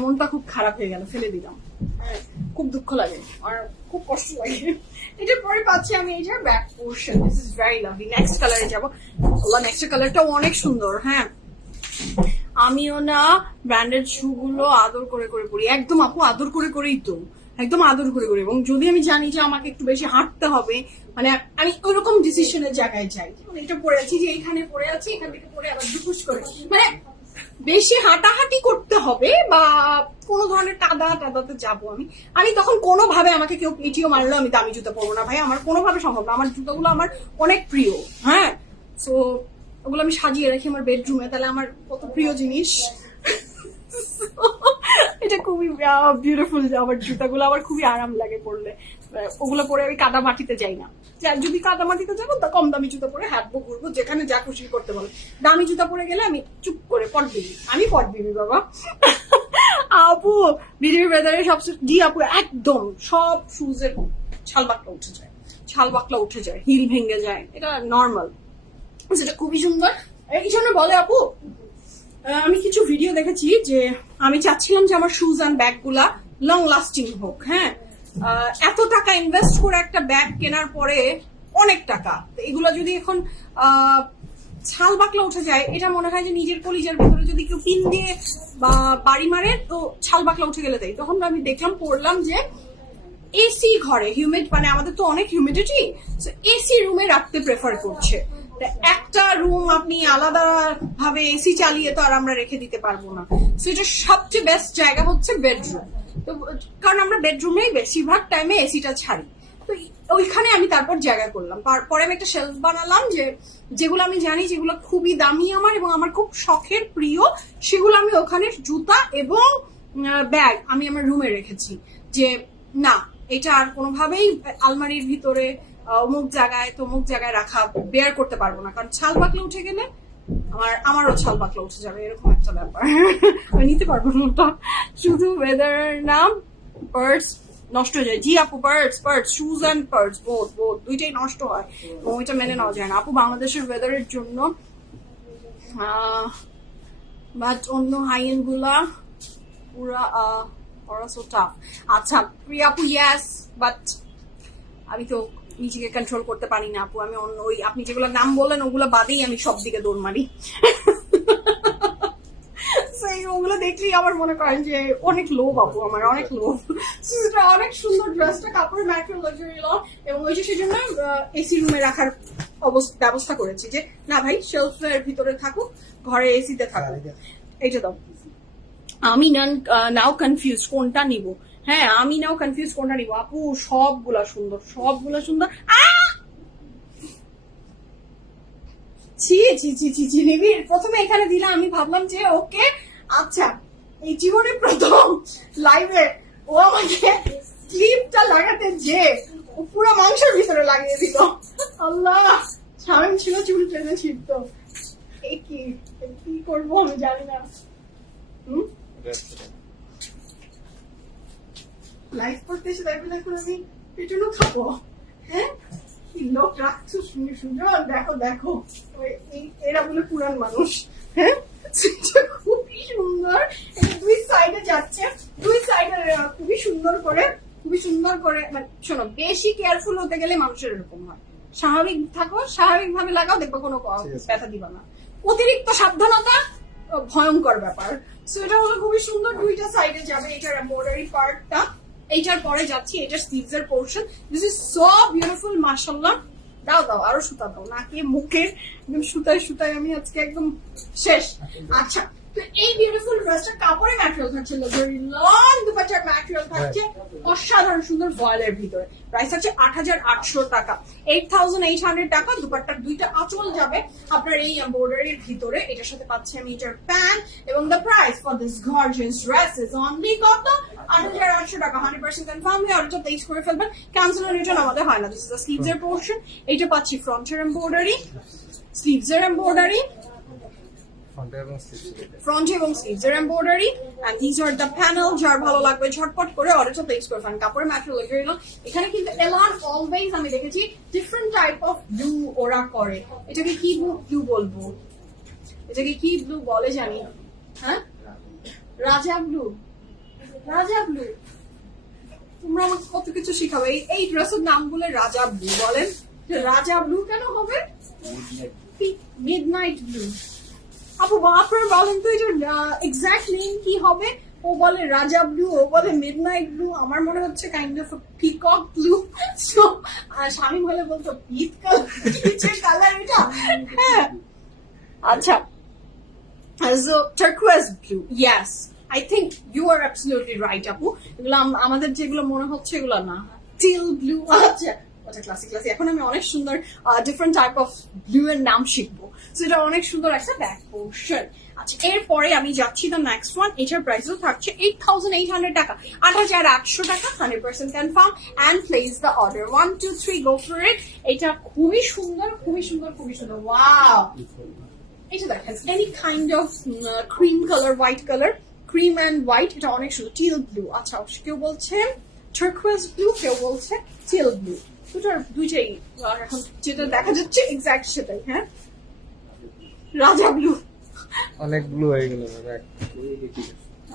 মনটা খুব খারাপ হয়ে গেল, ফেলে দিলাম। হ্যাঁ, খুব দুঃখ লাগে আর খুব কষ্ট লাগে। এটার পরে পাচ্ছি আমি এই যে back portion, this is very lovely. Next কালারে যাবো। নেক্সট কালারটাও অনেক সুন্দর। হ্যাঁ, আমিও না ব্র্যান্ডেড শু গুলো আদর করে করে পরি, একদম আপু আদর করে করেই তো, একদম আদর করে করে। এবং যদি আমি জানি যে আমাকে একটু বেশি হাঁটতে হবে, মানে আমি ওইরকম ডিসিশনের জায়গায় যাই, যেমন এটা পরে আছি, যে এখানে পরে আছি, এখান থেকে পরে আবার দুপুস করে, মানে বেশি হাঁটাহাঁটি করতে হবে বা কোনো ধরনের টাদাতে যাবো আমি তখন কোনোভাবে আমাকে কেউ পিটিও মারলো আমি দামি জুতা পরবো না ভাই, আমার কোনোভাবে সম্ভব না। আমার জুতাগুলো আমার অনেক প্রিয়। হ্যাঁ, সো ওগুলো আমি সাজিয়ে রাখি আমার বেডরুমে, তাহলে আমার কত প্রিয় জিনিস। এটা খুবই বিউটিফুল, আমার জুতাগুলো আমার খুবই আরাম লাগে পরলে। ওগুলো পরে আমি কাদা মাটিতে যাই না, যদি কাদা মাটিতে যাবো তা কম দামি জুতা পরে হাঁটবো ঘুরবো, যেখানে যা খুশি করতে বলো। দামি জুতা পরে গেলে আমি চুপ করে পট দিবি, আমি পট দিবি বাবা। আপু বিডিবি ব্রাদারে সবচেয়ে জি আপু, একদম সব শুজের ছাল বাকলা উঠে যায়, হিল ভেঙে যায়, এটা নর্মাল। সেটা খুবই সুন্দর। এই জন্য বলে আপু, আমি কিছু ভিডিও দেখেছি যে আমি চাচ্ছিলাম যে আমার শুজ অ্যান্ড ব্যাগ গুলা লং লাস্টিং হোক। হ্যাঁ, এত টাকা ইনভেস্ট করে একটা ব্যাগ কেনার পরে অনেক টাকা, এগুলো যদি এখন ছাল বাকলা উঠে যায়, এটা মনে হয় যে নিজের কলিজার ভিতরে যদি কেউ পিন দিয়ে বা বাড়ি মারে তো ছাল বাকলা উঠে গেলে তাই। তখন আমি দেখলাম, পড়লাম যে এসি ঘরে হিউমিড, মানে আমাদের তো অনেক হিউমিডিটি, এসি রুমে রাখতে প্রেফার করছে। একটা রুম আপনি আলাদা ভাবে এসি চালিয়ে তো আর আমরা রেখে দিতে পারবো না। সো এটা সবচেয়ে বেস্ট জায়গা হচ্ছে বেডরুম। তো কারণ আমরা বেডরুমেই বেশিরভাগ টাইমে এসিটা ছাড়ি, তো ওইখানে আমি তারপর জায়গা করলাম। পরে আমি একটা শেলফ বানালাম, যেগুলো আমি জানি যেগুলো খুবই দামি আমার এবং আমার খুব শখের প্রিয়, সেগুলো আমি ওখানে জুতা এবং ব্যাগ আমি আমার রুমে রেখেছি। যে না, এটা আর কোনোভাবেই আলমারির ভিতরে অমুক জায়গায় তমুক জায়গায় রাখা বেয়ার করতে পারবো না, কারণ ছাল বাকলা উঠে গেলে আমারও ছাল বাকলা উঠে যাবে, এরকম একটা ব্যাপার। আমি নিতে পারবো না ওটা। শুধু ওয়েদার নাম পার্স নষ্ট হয়ে যায়। জি আপু, purse shoes and purse both দুইটাই নষ্ট হয়, এবং ওইটা মেনে নেওয়া যায় না আপু বাংলাদেশের ওয়েদারের জন্য। বাট অন্য হাই এন্ড গুলা পুরা সো টাফ। আচ্ছা প্রিয়া আপু, ইয়েস, বাট আমি তো নিজেকে কন্ট্রোল করতে পারি না আপু। আমি অন্য ওই আপনি যেগুলো নাম বললেন ওগুলো বাদেই আমি সব দিকে দৌড় মারি। এই ওগুলো দেখলেই আমার মনে করেন যে অনেক লোভ আপু, আমার অনেক লোভ। সেটা অনেক সুন্দর, ড্রেসটা কাপড়ের ম্যাটেরিয়াল লাক্সারি লন, এবং ওই যে সেজন্য এসি রুমে রাখার ব্যবস্থা করেছি যে না ভাই শেলফের ভিতরে থাকুক, ঘরে এসিতে থাকুক। এইটা দাও। আমি নাও কনফিউজ কোনটা নিব। হ্যাঁ আমি নাও কনফিউজ কোনটা নিব আপু, সবগুলা সুন্দর, সবগুলা সুন্দর। ছি ছি ছি ছি ছি নিবিড়, প্রথমে এখানে দিলাম, আমি ভাবলাম যে ওকে আচ্ছা এই জীবনে প্রথম লাইভে ও আমাকে ক্লিপটা লাগাতে যে ও পুরো মাংসের ভিতরে লাগিয়ে দিল। আল্লাহ, স্বামী ছিল চুল টেনে ছিটত। এই কি করবো আমি জানি না। লাইভ করতে এসে লাইভ করে আমি পেটুনো খাবো। হ্যাঁ কি লোক রাখছো সুজন, দেখো দেখো এরা বলে পুরান মানুষ। হ্যাঁ খুবই সুন্দর, দুই সাইডে যাচ্ছে, দুই সাইডে খুবই সুন্দর করে মানে শোনো, বেশি কেয়ারফুল হতে গেলে মানুষের এরকম হয়। স্বাভাবিক থাকো, স্বাভাবিক ভাবে লাগাও, দেখবো কোনো ব্যথা দিবা না। অতিরিক্ত সাবধানতা ভয়ঙ্কর ব্যাপার। সো এটা হলো খুবই সুন্দর, দুইটা সাইডে যাবে। এটার এমব্রয়ডারি পার্টটা, এইটার পরে যাচ্ছি এটার স্লিভস এর portion. This is so beautiful, মাশাআল্লাহ। দাও দাও আরো সুতা দাও, নাকে মুখের একদম সুতায় সুতায় আমি আজকে একদম শেষ। আচ্ছা, তো এই বিউটিফুল ড্রেসটা কাপড়ের ম্যাটেরিয়াল থাকছে, লাক্সারি লন দুপাট্টার ম্যাটেরিয়াল থাকছে, অসাধারণ সুন্দর ভয়েলের ভিতরে। প্রাইস হচ্ছে ৮৮০০ টাকা, ৮৮০০ টাকা। দুপাট্টার দুইটা আঁচল যাবে আপনার এই এমব্রয়ডারির ভিতরে। এটার সাথে পাচ্ছি আমি এটার প্যান্ট, এবং the price for this gorgeous dress is only কত? ৮৮০০ টাকা। 100% কনফার্ম হয়ে অর্ডারটা প্লেস করে ফেলবেন, ক্যান্সেল রিটার্ন আমাদের হয় না। দিস ইজ দ্য স্লিভস এর পোর্শন। এটা পাচ্ছি ফ্রন্টের এমব্রয়ডারি, স্লিভস এর এমব্রয়ডারি, ফ্রন্ট এবং স্লিভস এর embroidery, and this are the panel. যার ভালো লাগবে ঝটপট করে অর্ডারটা প্লেস করে ফেলেন। কাপড়ের ম্যাটেরিয়াল লাক্সারি লন। এখানে কিন্তু এলান অলওয়েজ আমি দেখেছি ডিফারেন্ট টাইপ অফ ব্লু ওরা করে। এটাকে কি ব্লু বলবো, এটাকে কি ব্লু বলে জানি। হ্যাঁ রাজা ব্লু, রাজা ব্লু। তোমরা আমাকে কত কিছু শিখাবে। এই ড্রেসের নাম বলে রাজা ব্লু বলেন। রাজা ব্লু কেন হবে? Midnight blue. আপু আপনারা বলেন তো এটা এক্সাক্ট নেম কি হবে? ও বলে রাজা ব্লু, ও বলে মিডনাইট ব্লু। আমার মনে হচ্ছে kind of peacock blue. So স্বামী বলে বলতো পিট কালার এটা। হ্যাঁ আচ্ছা, so turquoise blue, yes, I think you are absolutely right আপু। এগুলো আমাদের যেগুলো মনে হচ্ছে এগুলো না, teal blue। আচ্ছা ক্লাসিক ক্লাসিক। এখন আমি অনেক সুন্দর ডিফারেন্ট টাইপ অফ ব্লু এর নাম শিখবো, সেটা অনেক সুন্দর একটা ব্যাক পোর্শন। আচ্ছা এরপরে আমি যাচ্ছি দ্য নেক্সট ওয়ান। এটার প্রাইসও থাকছে 8,800 টাকা, ৮৮০০ টাকা। 100% confirm and place the order. 1 2 3 go for it. এটা খুবই সুন্দর, খুবই সুন্দর, খুবই সুন্দর। ওয়াও, এটা দেখেন any kind of cream colour, white colour, cream and white. এটা অনেক সুন্দর। টিল ব্লু, আচ্ছা কেউ বলছে টার্কোয়েজ ব্লু, কেউ বলছে টিল ব্লু। দুইটাই এখন যেটা দেখা যাচ্ছে এক্সাক্ট সেটাই। হ্যাঁ রাজা ব্লু, অনেক ব্লু হয়ে গেল।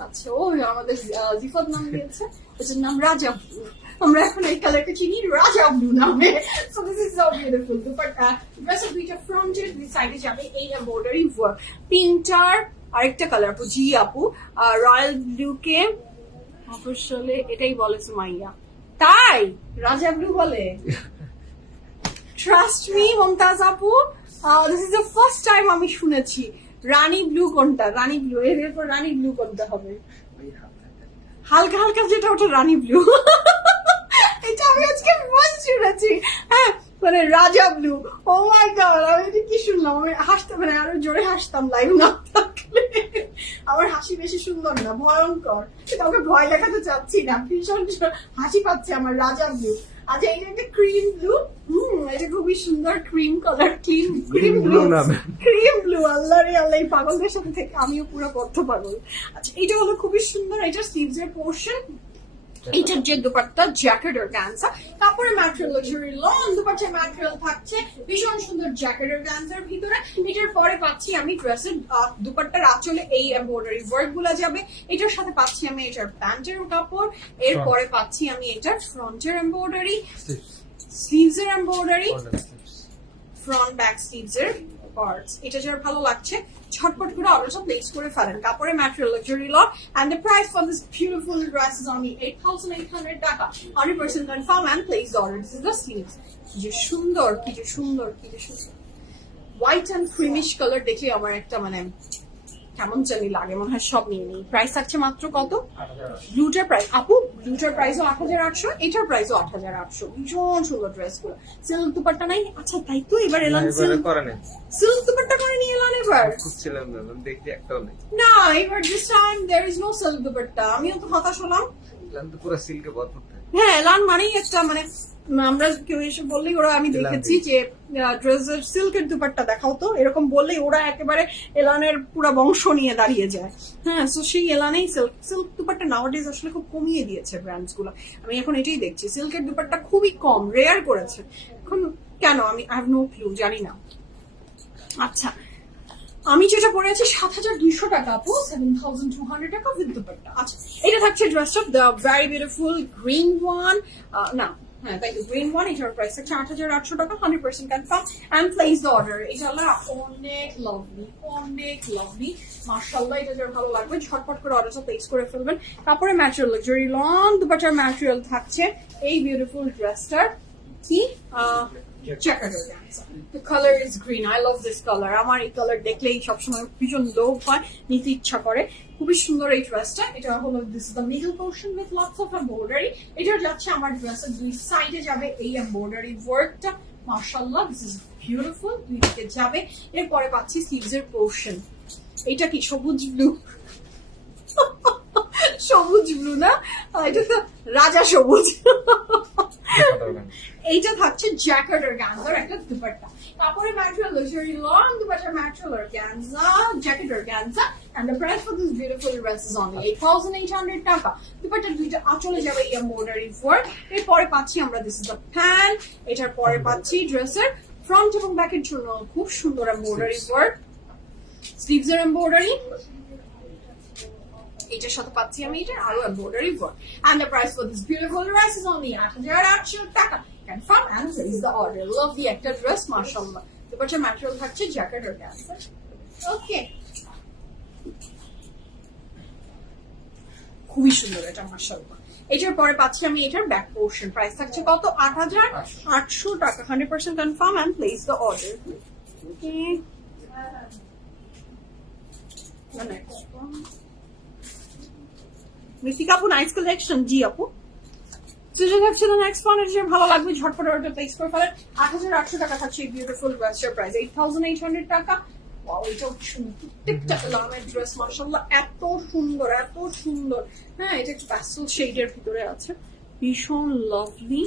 আচ্ছা ও আমাদের জিফত নাম দিয়েছে, এটার নাম রাজা ব্লু। আমরা এখন এই কালারকে চিনি রাজা ব্লু নামে। So this is so beautiful. ড্রেসের দুইটা ফ্রন্টের দুই সাইডে যাবে এই এমব্রয়ডারি ওয়ার্ক। পিঙ্কটার আরেকটা কালার আপু, জি আপু, রয়্যাল ব্লু কে আসলে এটাই বলে সুমাইয়া, তাই রাজা ব্লু বলে। ট্রাস্ট মি মমতাজ আপু, this is the first time আমি শুনেছি। রানী ব্লু কোনটা? রানী ব্লু, এরপর রানী ব্লু কোনটা হবে? হালকা হালকা যেটা ওটা রানী ব্লু। এটা আমি আজকে ফার্স্ট শুনেছি। হ্যাঁ মানে রাজা ব্লু। ও মাই গড, আমি এটা কি শুনলাম? আমি হাসতে মানে আরো জোরে হাসতাম লাইভ না থাকলে। আমার হাসি বেশি সুন্দর না, ভয়ঙ্কর। কাউকে ভয় দেখাতে চাচ্ছি না, ভীষণ হাসি পাচ্ছে আমার। রাজা ব্লু। আচ্ছা এটা একটা ক্রিম ব্লু। এটা খুবই সুন্দর ক্রিম কালার, ক্রিম ব্লু নামে, ক্রিম ব্লু। আল্লাহ রে আল্লাহ, এই পাগলদের সাথে থেকে আমিও পুরো পথ পাগল। আচ্ছা এটা হলো খুবই সুন্দর। এটা স্লিভস এর পোর্শন। এটার যে দুপাট্টা জ্যাকেট অর্গানজা, কাপড়ের ম্যাটেরিয়াল লাক্সারি লন, দুপাট্টার ম্যাটেরিয়াল থাকছে ভীষণ সুন্দর জ্যাকেট অর্গানজার ভিতরে। এটার পরে পাচ্ছি আমি ড্রেসের দুপাট্টার আঁচলে এই এমব্রয়ডারি ওয়ার্ক গুলা যাবে। এটার সাথে পাচ্ছি আমি এটার প্যান্টের কাপড়। এরপরে পাচ্ছি আমি এটার ফ্রন্টের এমব্রয়ডারি, স্লিভস এর এমব্রয়ডারি, ফ্রন্ট ব্যাক স্লিভস এর পার্টস। এটা যার ভালো লাগছে ঝটপট করে অর্ডারটা প্লেস করে ফেলেন। কাপড়ের material luxury lawn, and the price for this beautiful dress is only 8,800 টাকা। 100% confirm and place the order. This is the sleeves. কি যে সুন্দর, কি যে সুন্দর, কি যে সুন্দর। হোয়াইট অ্যান্ড ক্রিমিশ কালার দেখলে আমার একটা মানে কেমন জানি লাগে, মনে হয় সব নিয়ে নিই। প্রাইস থাকছে মাত্র কত? ব্লুটার প্রাইস আপু, ব্লুটার প্রাইসও 8,800, এটার প্রাইসও 8,800। ভীষণ সুন্দর ড্রেস গুলো। সিল্ক দুপাট্টা নাই? আচ্ছা তাই তো, এবার এলাম সিল্ক দুপাট্টা করে নিয়ে এলাম এবার। খুঁজছিলাম না, দেখি একটাও নেই। না এবার this time there is no silk dupatta. আমিও তো হতাশ হলাম। তো পুরো সিল্কে ভরপুর থাকে। হ্যাঁ এলান মানেই একটা মানে আমরা কেউ এসে বললেই ওরা, আমি দেখেছি যে ড্রেসের সিল্কের দুপাট্টা দেখাও তো, এরকম বললেই ওরা একেবারে এলানের পুরো বংশ নিয়ে দাঁড়িয়ে যায়। হ্যাঁ সো সেই এলানেই সিল্ক দুপাট্টা নাওয়াডেজ আসলে খুব কমিয়ে দিয়েছে ব্র্যান্ডস গুলো। আমি এখন এটাই দেখছি সিল্কের দুপাট্টা খুবই কম, রেয়ার করেছে এখন। কেন আমি আই হ্যাভ নো ক্লু, জানি না। আচ্ছা আমি যেটা পরে আছি 7,200 টাকা আপু, 7,200 টাকা উইথ দুপাট্টা। আচ্ছা এটা থাকছে ড্রেসটা the very beautiful green one, না হ্যাঁ তাই তো গ্রিন ওয়ান। এটার প্রাইস থাকছে 8,800 টাকা। 100% confirm and place the order. এটা হলো অনেক লাভলি, অনেক লাভলি মাশাআল্লাহ। এটা যার ভালো লাগবে ঝটপট করে অর্ডারটা প্লেস করে ফেলবেন। কাপড়ের ম্যাটেরিয়াল লাক্সারি লং দুপাট্টার ম্যাটেরিয়াল থাকছে এই বিউটিফুল ড্রেসটার কি checkered organza. The color is green. I love this color. আমার এই কালার দেখলেই সবসময় ভীষণ লোভ হয়, নিতে ইচ্ছা করে। খুবই সুন্দর এই ড্রেসটা। এটা হলো this is the middle portion with lots of embroidery. এটা যাচ্ছে আমার ড্রেসের দুই সাইডে যাবে এই এমব্রয়ডারি ওয়ার্কটা। মাশাআল্লাহ দিস ইজ বিউটিফুল। দুই দিকে যাবে। এরপরে পাচ্ছি স্লিভস এর পোর্শন। এটা কি সবুজ ব্লু? সবুজ ব্লু না, এটা তো রাজা সবুজ। এইটা থাকছে জ্যাকেট অর্গানজার একটা দুপাট্টা। কাপড়ের ম্যাটেরিয়াল লাক্সারি লং দুপাট্টার material organza, jacket organza, and the price for this beautiful dress is only 8,800 টাকা। দুপাট্টার দুইটা আঁচলে যাবে এই এমব্রয়ডারি ওয়ার্ক। এরপরে পাচ্ছি আমরা দিস ইজ দ্য প্যান্ট। এটার পরে পাচ্ছি ড্রেসের ফ্রন্ট এবং ব্যাকের জন্য খুব সুন্দর এমব্রয়ডারি ওয়ার্ক, স্লিভস এর এমব্রয়ডারি। এটার সাথে পাচ্ছি আমি এটা আরো embroidery work. and the price for this beautiful dress is only 8,800 টাকা। Confirm and place the order. Lovely একটা ড্রেস মাশাআল্লাহ। দুপাট্টার ম্যাটেরিয়াল থাকছে জ্যাকেট অর্গানজা। ওকে খুবই সুন্দর এটা মাশাআল্লাহ। এটার পরে পাচ্ছি আমি এটার ব্যাক পোর্শন। প্রাইস থাকছে কত? 8,800 টাকা। 100% confirm and place the order. ওকে মিথিকা আপু নাইস কালেকশন। জি আপু যেটা থাকছে না নেক্সট ওয়ান, এটা ভালো লাগবে ঝটপট অর্ডার প্লেস করে ফেলেন। 8,800 টাকা থাকছে এই বিউটিফুল ড্রেসটার প্রাইস 8,800 টাকা। ওয়াও এটাও প্রত্যেকটা লামের ড্রেস মাশাআল্লাহ এত সুন্দর, এত সুন্দর। হ্যাঁ এটা একটু প্যাস্টেল শেডের ভিতরে আছে, ভীষণ লাভলি।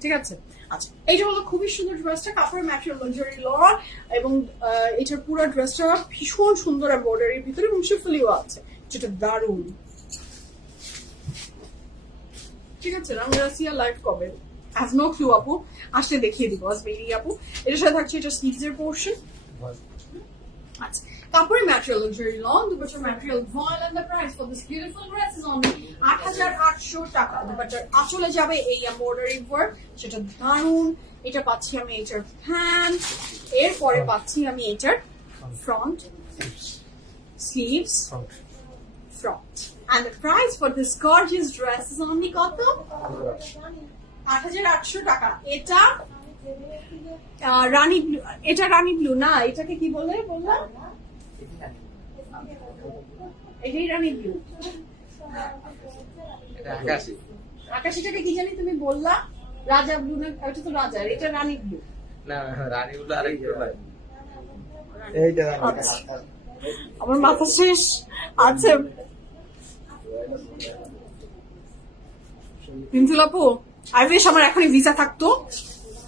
ঠিক আছে আচ্ছা এইটা হলো খুবই সুন্দর ড্রেসটা। কাপড়ের ম্যাটেরিয়াল লাক্সারি ল এবং এটার পুরো ড্রেসটা ভীষণ সুন্দর এমব্রয়ডারির ভিতরে এবং শিফলিও আছে, যেটা দারুণ। ঠিক আছে রামরাসিয়া লাইভ কবে? হ্যাভ নো ক্লু আপু, আসলে দেখিয়ে দিব আসবেরি আপু। এটার সাথে থাকছে এটা স্লিভস এর পোর্শন। আচ্ছা কাপড়ের ম্যাটেরিয়াল লাক্সারি লং দুপাট্টার material voile and the price for this beautiful dress is only 8,800 টাকা। দুপাট্টার আঁচলে যাবে এই এমব্রয়ডারি ওয়ার্ক, সেটা দারুণ। এটা পাচ্ছি আমি এটার প্যান্ট। এরপরে পাচ্ছি আমি এটার front sleeves front and the price for this gorgeous dress is only কত? 8,800 টাকা। এটা রানী ব্লু, এটা রানী ব্লু না, এটাকে কি বলে বললাম? এটাই রানী ব্লু। আকাশিটাকে কি জানি তুমি বললা? রাজা ব্লু না, এটা তো রাজা, এটা রানী ব্লু না, রানী ব্লু আরেক ভাই। এইটা আমার মাথা শেষ আছে। বিন্দুল আপু আই উইশ আমার এখনই ভিসা থাকতো।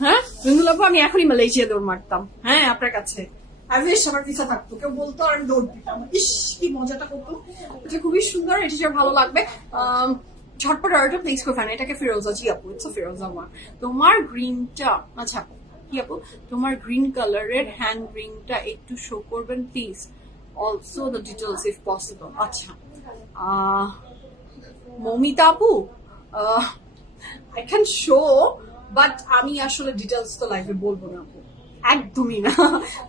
হ্যাঁ বিন্দুল আপু আমি এখনই মালয়েশিয়া দৌড় মারতাম। হ্যাঁ আপনার কাছে আই উইশ আমার ভিসা থাকতো, কেউ বলতো আর আমি দৌড় দিতাম। ইস কি মজাটা করতো। এটা খুবই সুন্দর, এটা যে ভালো লাগবে। ঝটপট অর্ডারটা প্লেস করে ফেলেন। এটাকে ফিরোজা। জি আপু ইটস ফিরোজা ওয়ান। তোমার গ্রিনটা আচ্ছা কি আপু তোমার গ্রিন কালারের হ্যান্ড রিংটা একটু শো করবেন please, also the details if possible. আচ্ছা মমিতা আপু I can show বাট আমি আসলে ডিটেলস তো লাইভে বলবো না আপু, একদমই না,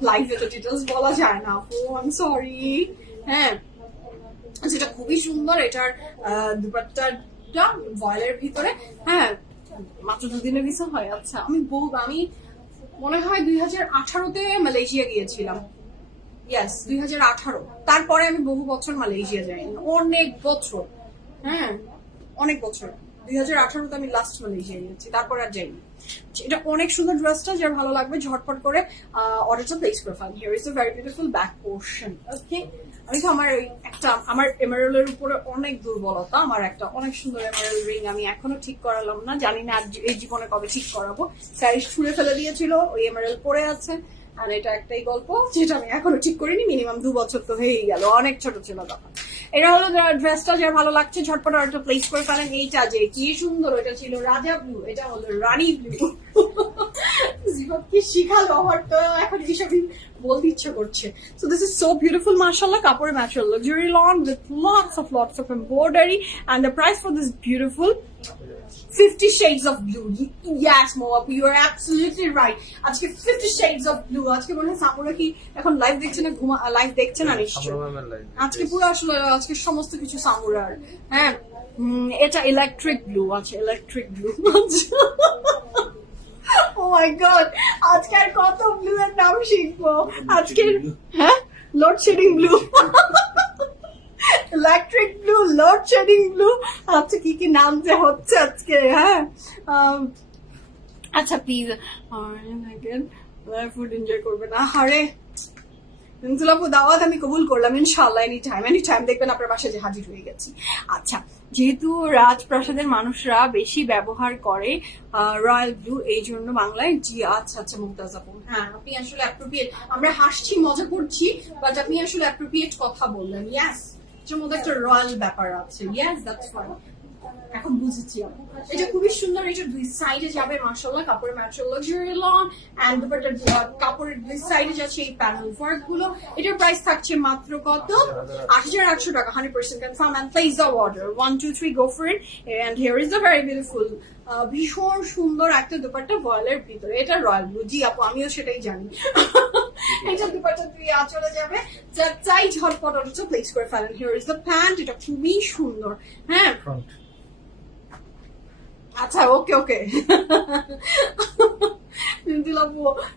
লাইভে তো ডিটেলস বলা যায় না আপু, আই এম সরি। হ্যাঁ, যেটা খুবই সুন্দর, এটার দুপাট্টাটা ভয়েলের ভিতরে। হ্যাঁ, মাত্র 2 দিনের ভিসা হয়। আচ্ছা, আমি মনে হয় 2018-তে মালয়েশিয়া গিয়েছিলাম। ইয়েস, 2018। তারপরে আমি বহু বছর মালয়েশিয়া যাইনি, অনেক বছর। হ্যাঁ, অনেক বছর। 2018-তে আমি লাস্ট মালয়েশিয়া গিয়েছি, তারপর আর যাইনি। এটা অনেক সুন্দর ড্রেসটা, যার ভালো লাগবে ঝটপট করে অর্ডারটা প্লেস করে ফেলেন। Here is a very beautiful back portion. Okay, আমি তো আমার এমারেলের উপরে অনেক দুর্বলতা। আমার একটা অনেক সুন্দর এমারেল রিং আমি এখনো ঠিক করালাম না, জানি না এই জীবনে কবে ঠিক করাবো। স্যারিস ছুঁড়ে ফেলে দিয়েছিল, ওই এমারেল পরে আছে। আর এটা একটাই গল্প যেটা আমি এখনো ঠিক করিনি, মিনিমাম 2 বছর তো হয়েই গেল, অনেক ছোট ছিল তখন। এটা হলো ড্রেসটা, যার ভালো লাগছে ঝটপট একটা প্লেস করে ফেলেন। এইটা যে কি সুন্দর, এটা ছিল রাজা ব্লু, এটা হলো রানী ব্লু। জীবন কি শিখালো আমার, তো এখন এইসবই বলতে ইচ্ছে করছে। So this is so beautiful, mashallah. কাপড়ের material luxury lawn with lots of embroidery, and the price for this beautiful 50 shades of blue. Yes, Moapu, you are absolutely right. আজকে 50 shades of blue. আজকে মনে হয় সামুরা কি এখন live দেখছে না, live দেখছে না নিশ্চয়। আজকে পুরো আসলে আজকে সমস্ত কিছু সামুরার। হ্যাঁ, এটা ইলেকট্রিক ব্লু আছে, ইলেকট্রিক ব্লু। ও মাই গড, আজকে আর কত ব্লু এর নাম শিখবো আজকে। হ্যাঁ, load shedding blue, electric blue, load shedding blue. আচ্ছা, কি কি নাম যে হচ্ছে আজকে। হ্যাঁ, আচ্ছা প্লিজ ফুড এনজয় করবে না। আরে আপু, দাওয়াত আমি কবুল করলাম ইনশাআল্লাহ। এনি টাইম দেখবেন আপনার বাসায় যে হাজির হয়ে গেছি। আচ্ছা, যেহেতু রাজপ্রাসাদের মানুষরা বেশি ব্যবহার করে রয়্যাল ব্লু, এই জন্য বাংলায় জি। আচ্ছা মুমতাজ আপু, হ্যাঁ আপনি আসলে অ্যাপ্রোপ্রিয়েট, আমরা হাসছি মজা করছি, বাট আপনি আসলে অ্যাপ্রোপ্রিয়েট কথা বললেন। ইয়াস, এটার মধ্যে একটা রয়্যাল ব্যাপার আছে। ইয়াস, দ্যাটস ফাইন, এখন বুঝেছি আপু। এটা খুবই সুন্দর, এটা 2 সাইডে যাবে মাশাআল্লাহ, কাপড়ের ম্যাটেরিয়াল লাক্সারি লন, এন্ড কাপড়ের 2 সাইডে যাচ্ছে এই প্যানেল ওয়ার্ক গুলো। এটার প্রাইস থাকছে মাত্র কত? 8800 টাকা, 100% confirm, and place the order 1 2 3 go for it. And here is the very beautiful, ভীষণ সুন্দর একটা দুপাট্টা ভয়েলের ভিতরে। এটা রয়্যাল ব্লু, জি আপু আমিও সেটাই জানি। এটা দুপাট্টা দিয়ে চলে যাবে, যা চাই ঝটপট অর্ডারটা প্লেস করে ফেলেন। হিয়ার ইজ দ্য প্যান্ট, এটা খুবই সুন্দর। হ্যাঁ, আচ্ছা, okay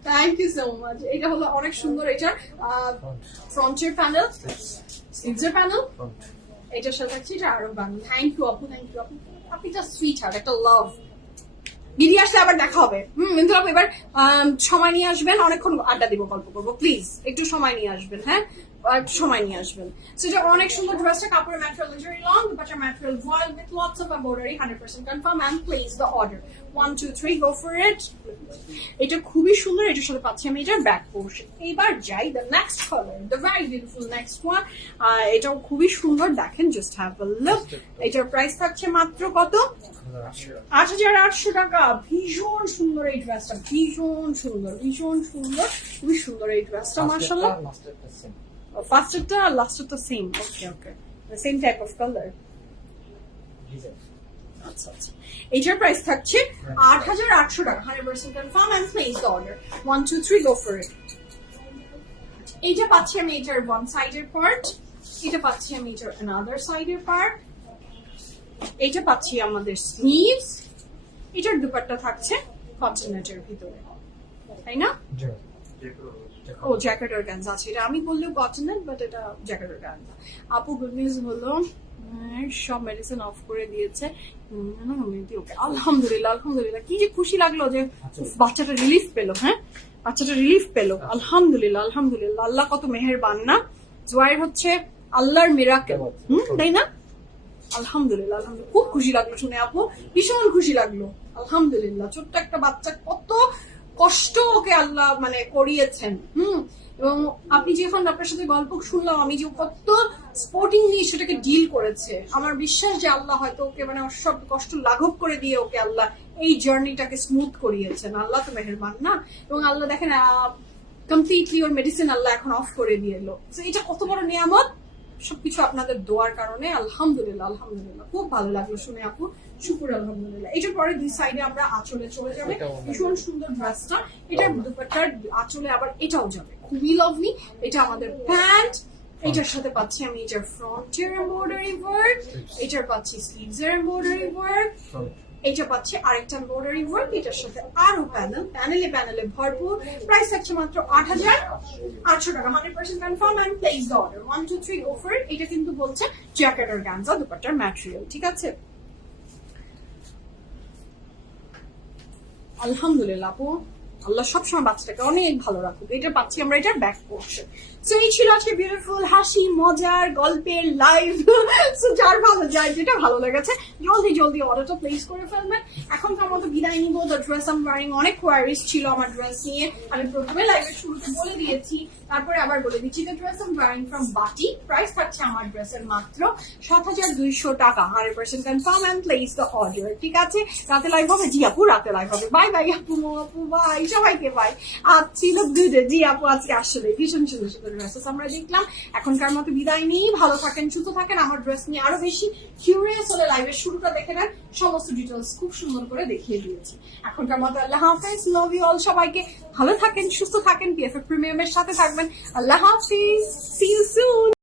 thank you so much. এটা হলো অনেক সুন্দর, এটার ফ্রন্টের প্যানেল, স্লিভসের প্যানেল, এটার সাথে থাকছে এটা আরো বানিয়ে। থ্যাংক ইউ আপু, আপনি জাস্ট সুইট হার্ট, একটা লাভ। দিদি আসলে আবার দেখা হবে। কিন্তু আপনি এবার সময় নিয়ে আসবেন, অনেকক্ষণ আড্ডা দিব, গল্প করবো, প্লিজ একটু সময় নিয়ে আসবেন। হ্যাঁ, একটু সময় নিয়ে আসবেন। সেটা অনেক সুন্দর ড্রেসটা, কাপড়ের ম্যাটেরিয়াল লাক্সারি লং, দুপাট্টার material voile with lots of embroidery, 100% confirm, and place the order 1 2 3 go for it. এটা খুবই সুন্দর, এটার সাথে পাচ্ছি আমি এটার ব্যাক পোর্শন। এবার যাই the next colour, the very beautiful next one. এটাও খুবই সুন্দর, দেখেন, জাস্ট হ্যাভ আ লুক। এটার প্রাইস থাকছে মাত্র কত? 8800 টাকা। ভীষণ সুন্দর এই ড্রেসটা, ভীষণ সুন্দর, খুবই সুন্দর এই ড্রেসটা মাশাআল্লাহ। ফার্স্টেরটা আর লাস্টেরটা same. Okay, same type of colour. আচ্ছা, এটার প্রাইস থাকছে 8800 টাকা, 100% confirm, and place the order 1 2 3 go for it. এইটা পাচ্ছি আমি এটার ওয়ান সাইডের পার্ট, এটা পাচ্ছি আমি এটার অ্যানাদার সাইডের পার্ট, এইটা পাচ্ছি আমাদের স্লিভস, এটার দুপাট্টা থাকছে কটন নেটের ভিতরে, তাই না? ও জ্যাকেট অর্গানজা আছে, এটা আমি বললেও কটন নেট, বাট এটা জ্যাকেট অর্গানজা। আপু গুড নিউজ হলো সব মেডিসিন অফ করে দিয়েছে। আলহামদুলিল্লাহ, কি যে খুশি লাগলো যে বাচ্চাটা রিলিফ পেলো। হ্যাঁ, বাচ্চাটা রিলিফ পেলো, আলহামদুলিল্লাহ। আল্লাহ কত মেহেরবান না, জোয়ার হচ্ছে আল্লাহর মিরাকেল, তাই না? আলহামদুলিল্লাহ, খুব খুশি লাগলো শুনে আপু, ভীষণ খুশি লাগলো। আলহামদুলিল্লাহ, ছোট্ট একটা বাচ্চা, কত কষ্ট ওকে আল্লাহ মানে করিয়েছেন। এবং আপনি যখন আপনার সাথে গল্প শুনলাম, আমি যে কত স্পোর্টিংলি সেটাকে ডিল করেছে, আমার বিশ্বাস যে আল্লাহ হয়তো ওকে মানে সব কষ্ট লাঘব করে দিয়ে ওকে আল্লাহ এই জার্নিটাকে স্মুথ করিয়েছেন। আল্লাহ তো মেহেরবান না? এবং আল্লাহ দেখেন কমপ্লিটলি ওর মেডিসিন আল্লাহ এখন অফ করে দিয়ে এলো। তো এটা কত বড় নিয়ামত, সবকিছু আপনাদের দোয়ার কারণে। আলহামদুলিল্লাহ, খুব ভালো লাগলো শুনে আপু, শুকুর আলহামদুলিল্লাহ। এটার পরে দুই সাইডে আমরা আঁচলে চলে যাবে, ভীষণ সুন্দর ড্রেসটা। এটার দুপাট্টার আঁচলে আবার এটাও যাবে, খুবই লাভলি। এটা আমাদের প্যান্ট, এটার সাথে পাচ্ছি আমি এটার ফ্রন্টের এমব্রয়ডারি ওয়ার্ক, এটার পাচ্ছি স্লিভস এর এমব্রয়ডারি ওয়ার্ক, এটা পাচ্ছি আরেকটা এমব্রয়ডারি ওয়ার্ক, এটার সাথে আরো প্যানেলে ভরপুর। প্রাইস থাকছে মাত্র 8,800 টাকা। 100% confirm and place the order. 1 2 3 offer. এটা কিন্তু বলছে জ্যাকেট অর্গানজা দুপাট্টার ম্যাটেরিয়াল, ঠিক আছে? আলহামদুলিল্লাহ আপু, আল্লাহ সবসময় বাচ্চাটাকে অনেক ভালো রাখুক। এটা পাচ্ছি আমরা এটার ব্যাক পোর্শন। সো এই ছিল আজকে বিউটিফুল হাসি মজার গল্পের লাইভ। সো যার ভালো যায়, যেটা ভালো লেগেছে জলদি অর্ডারটা প্লেস করে ফেলবেন। এখনকার মতো বিদায় নিব। দ্য ড্রেস আম ওয়ারিং, অনেক কোয়ারিজ ছিল আমার ড্রেস নিয়ে, আমি প্রথমে লাইভের শুরুতে বলে দিয়েছি, তারপরে আবার বলে দিচ্ছি। The dress I'm wearing from batik, price থাকছে আমার ড্রেসের মাত্র 7,200 টাকা। 100% confirm and place the order, ঠিক আছে? রাতে লাইভ হবে? জি আপু রাতে লাইভ হবে। বাই বাই আপু, আপু বাই, সবাইকে বাই। আজ ছিল দুধে, জি আপু আজকে আসলে ভীষণ সুন্দর সুন্দর ড্রেসেস আমরা দেখলাম। এখনকার মতো বিদায় নিই, ভালো থাকেন, সুস্থ থাকেন। আমার ড্রেস নিয়ে আরো বেশি কিউরিয়াস হলে লাইভের শুরুটা দেখে নেন, সমস্ত ডিটেলস খুব সুন্দর করে দেখিয়ে দিয়েছি। এখনকার মতো আল্লাহ হাফেজ, লাভ ইউ অল। সবাইকে ভালো থাকেন, সুস্থ থাকেন, পিএফএ প্রিমিয়ামের সাথে থাকবেন। আল্লাহ হাফিজ, সি ইউ সুন।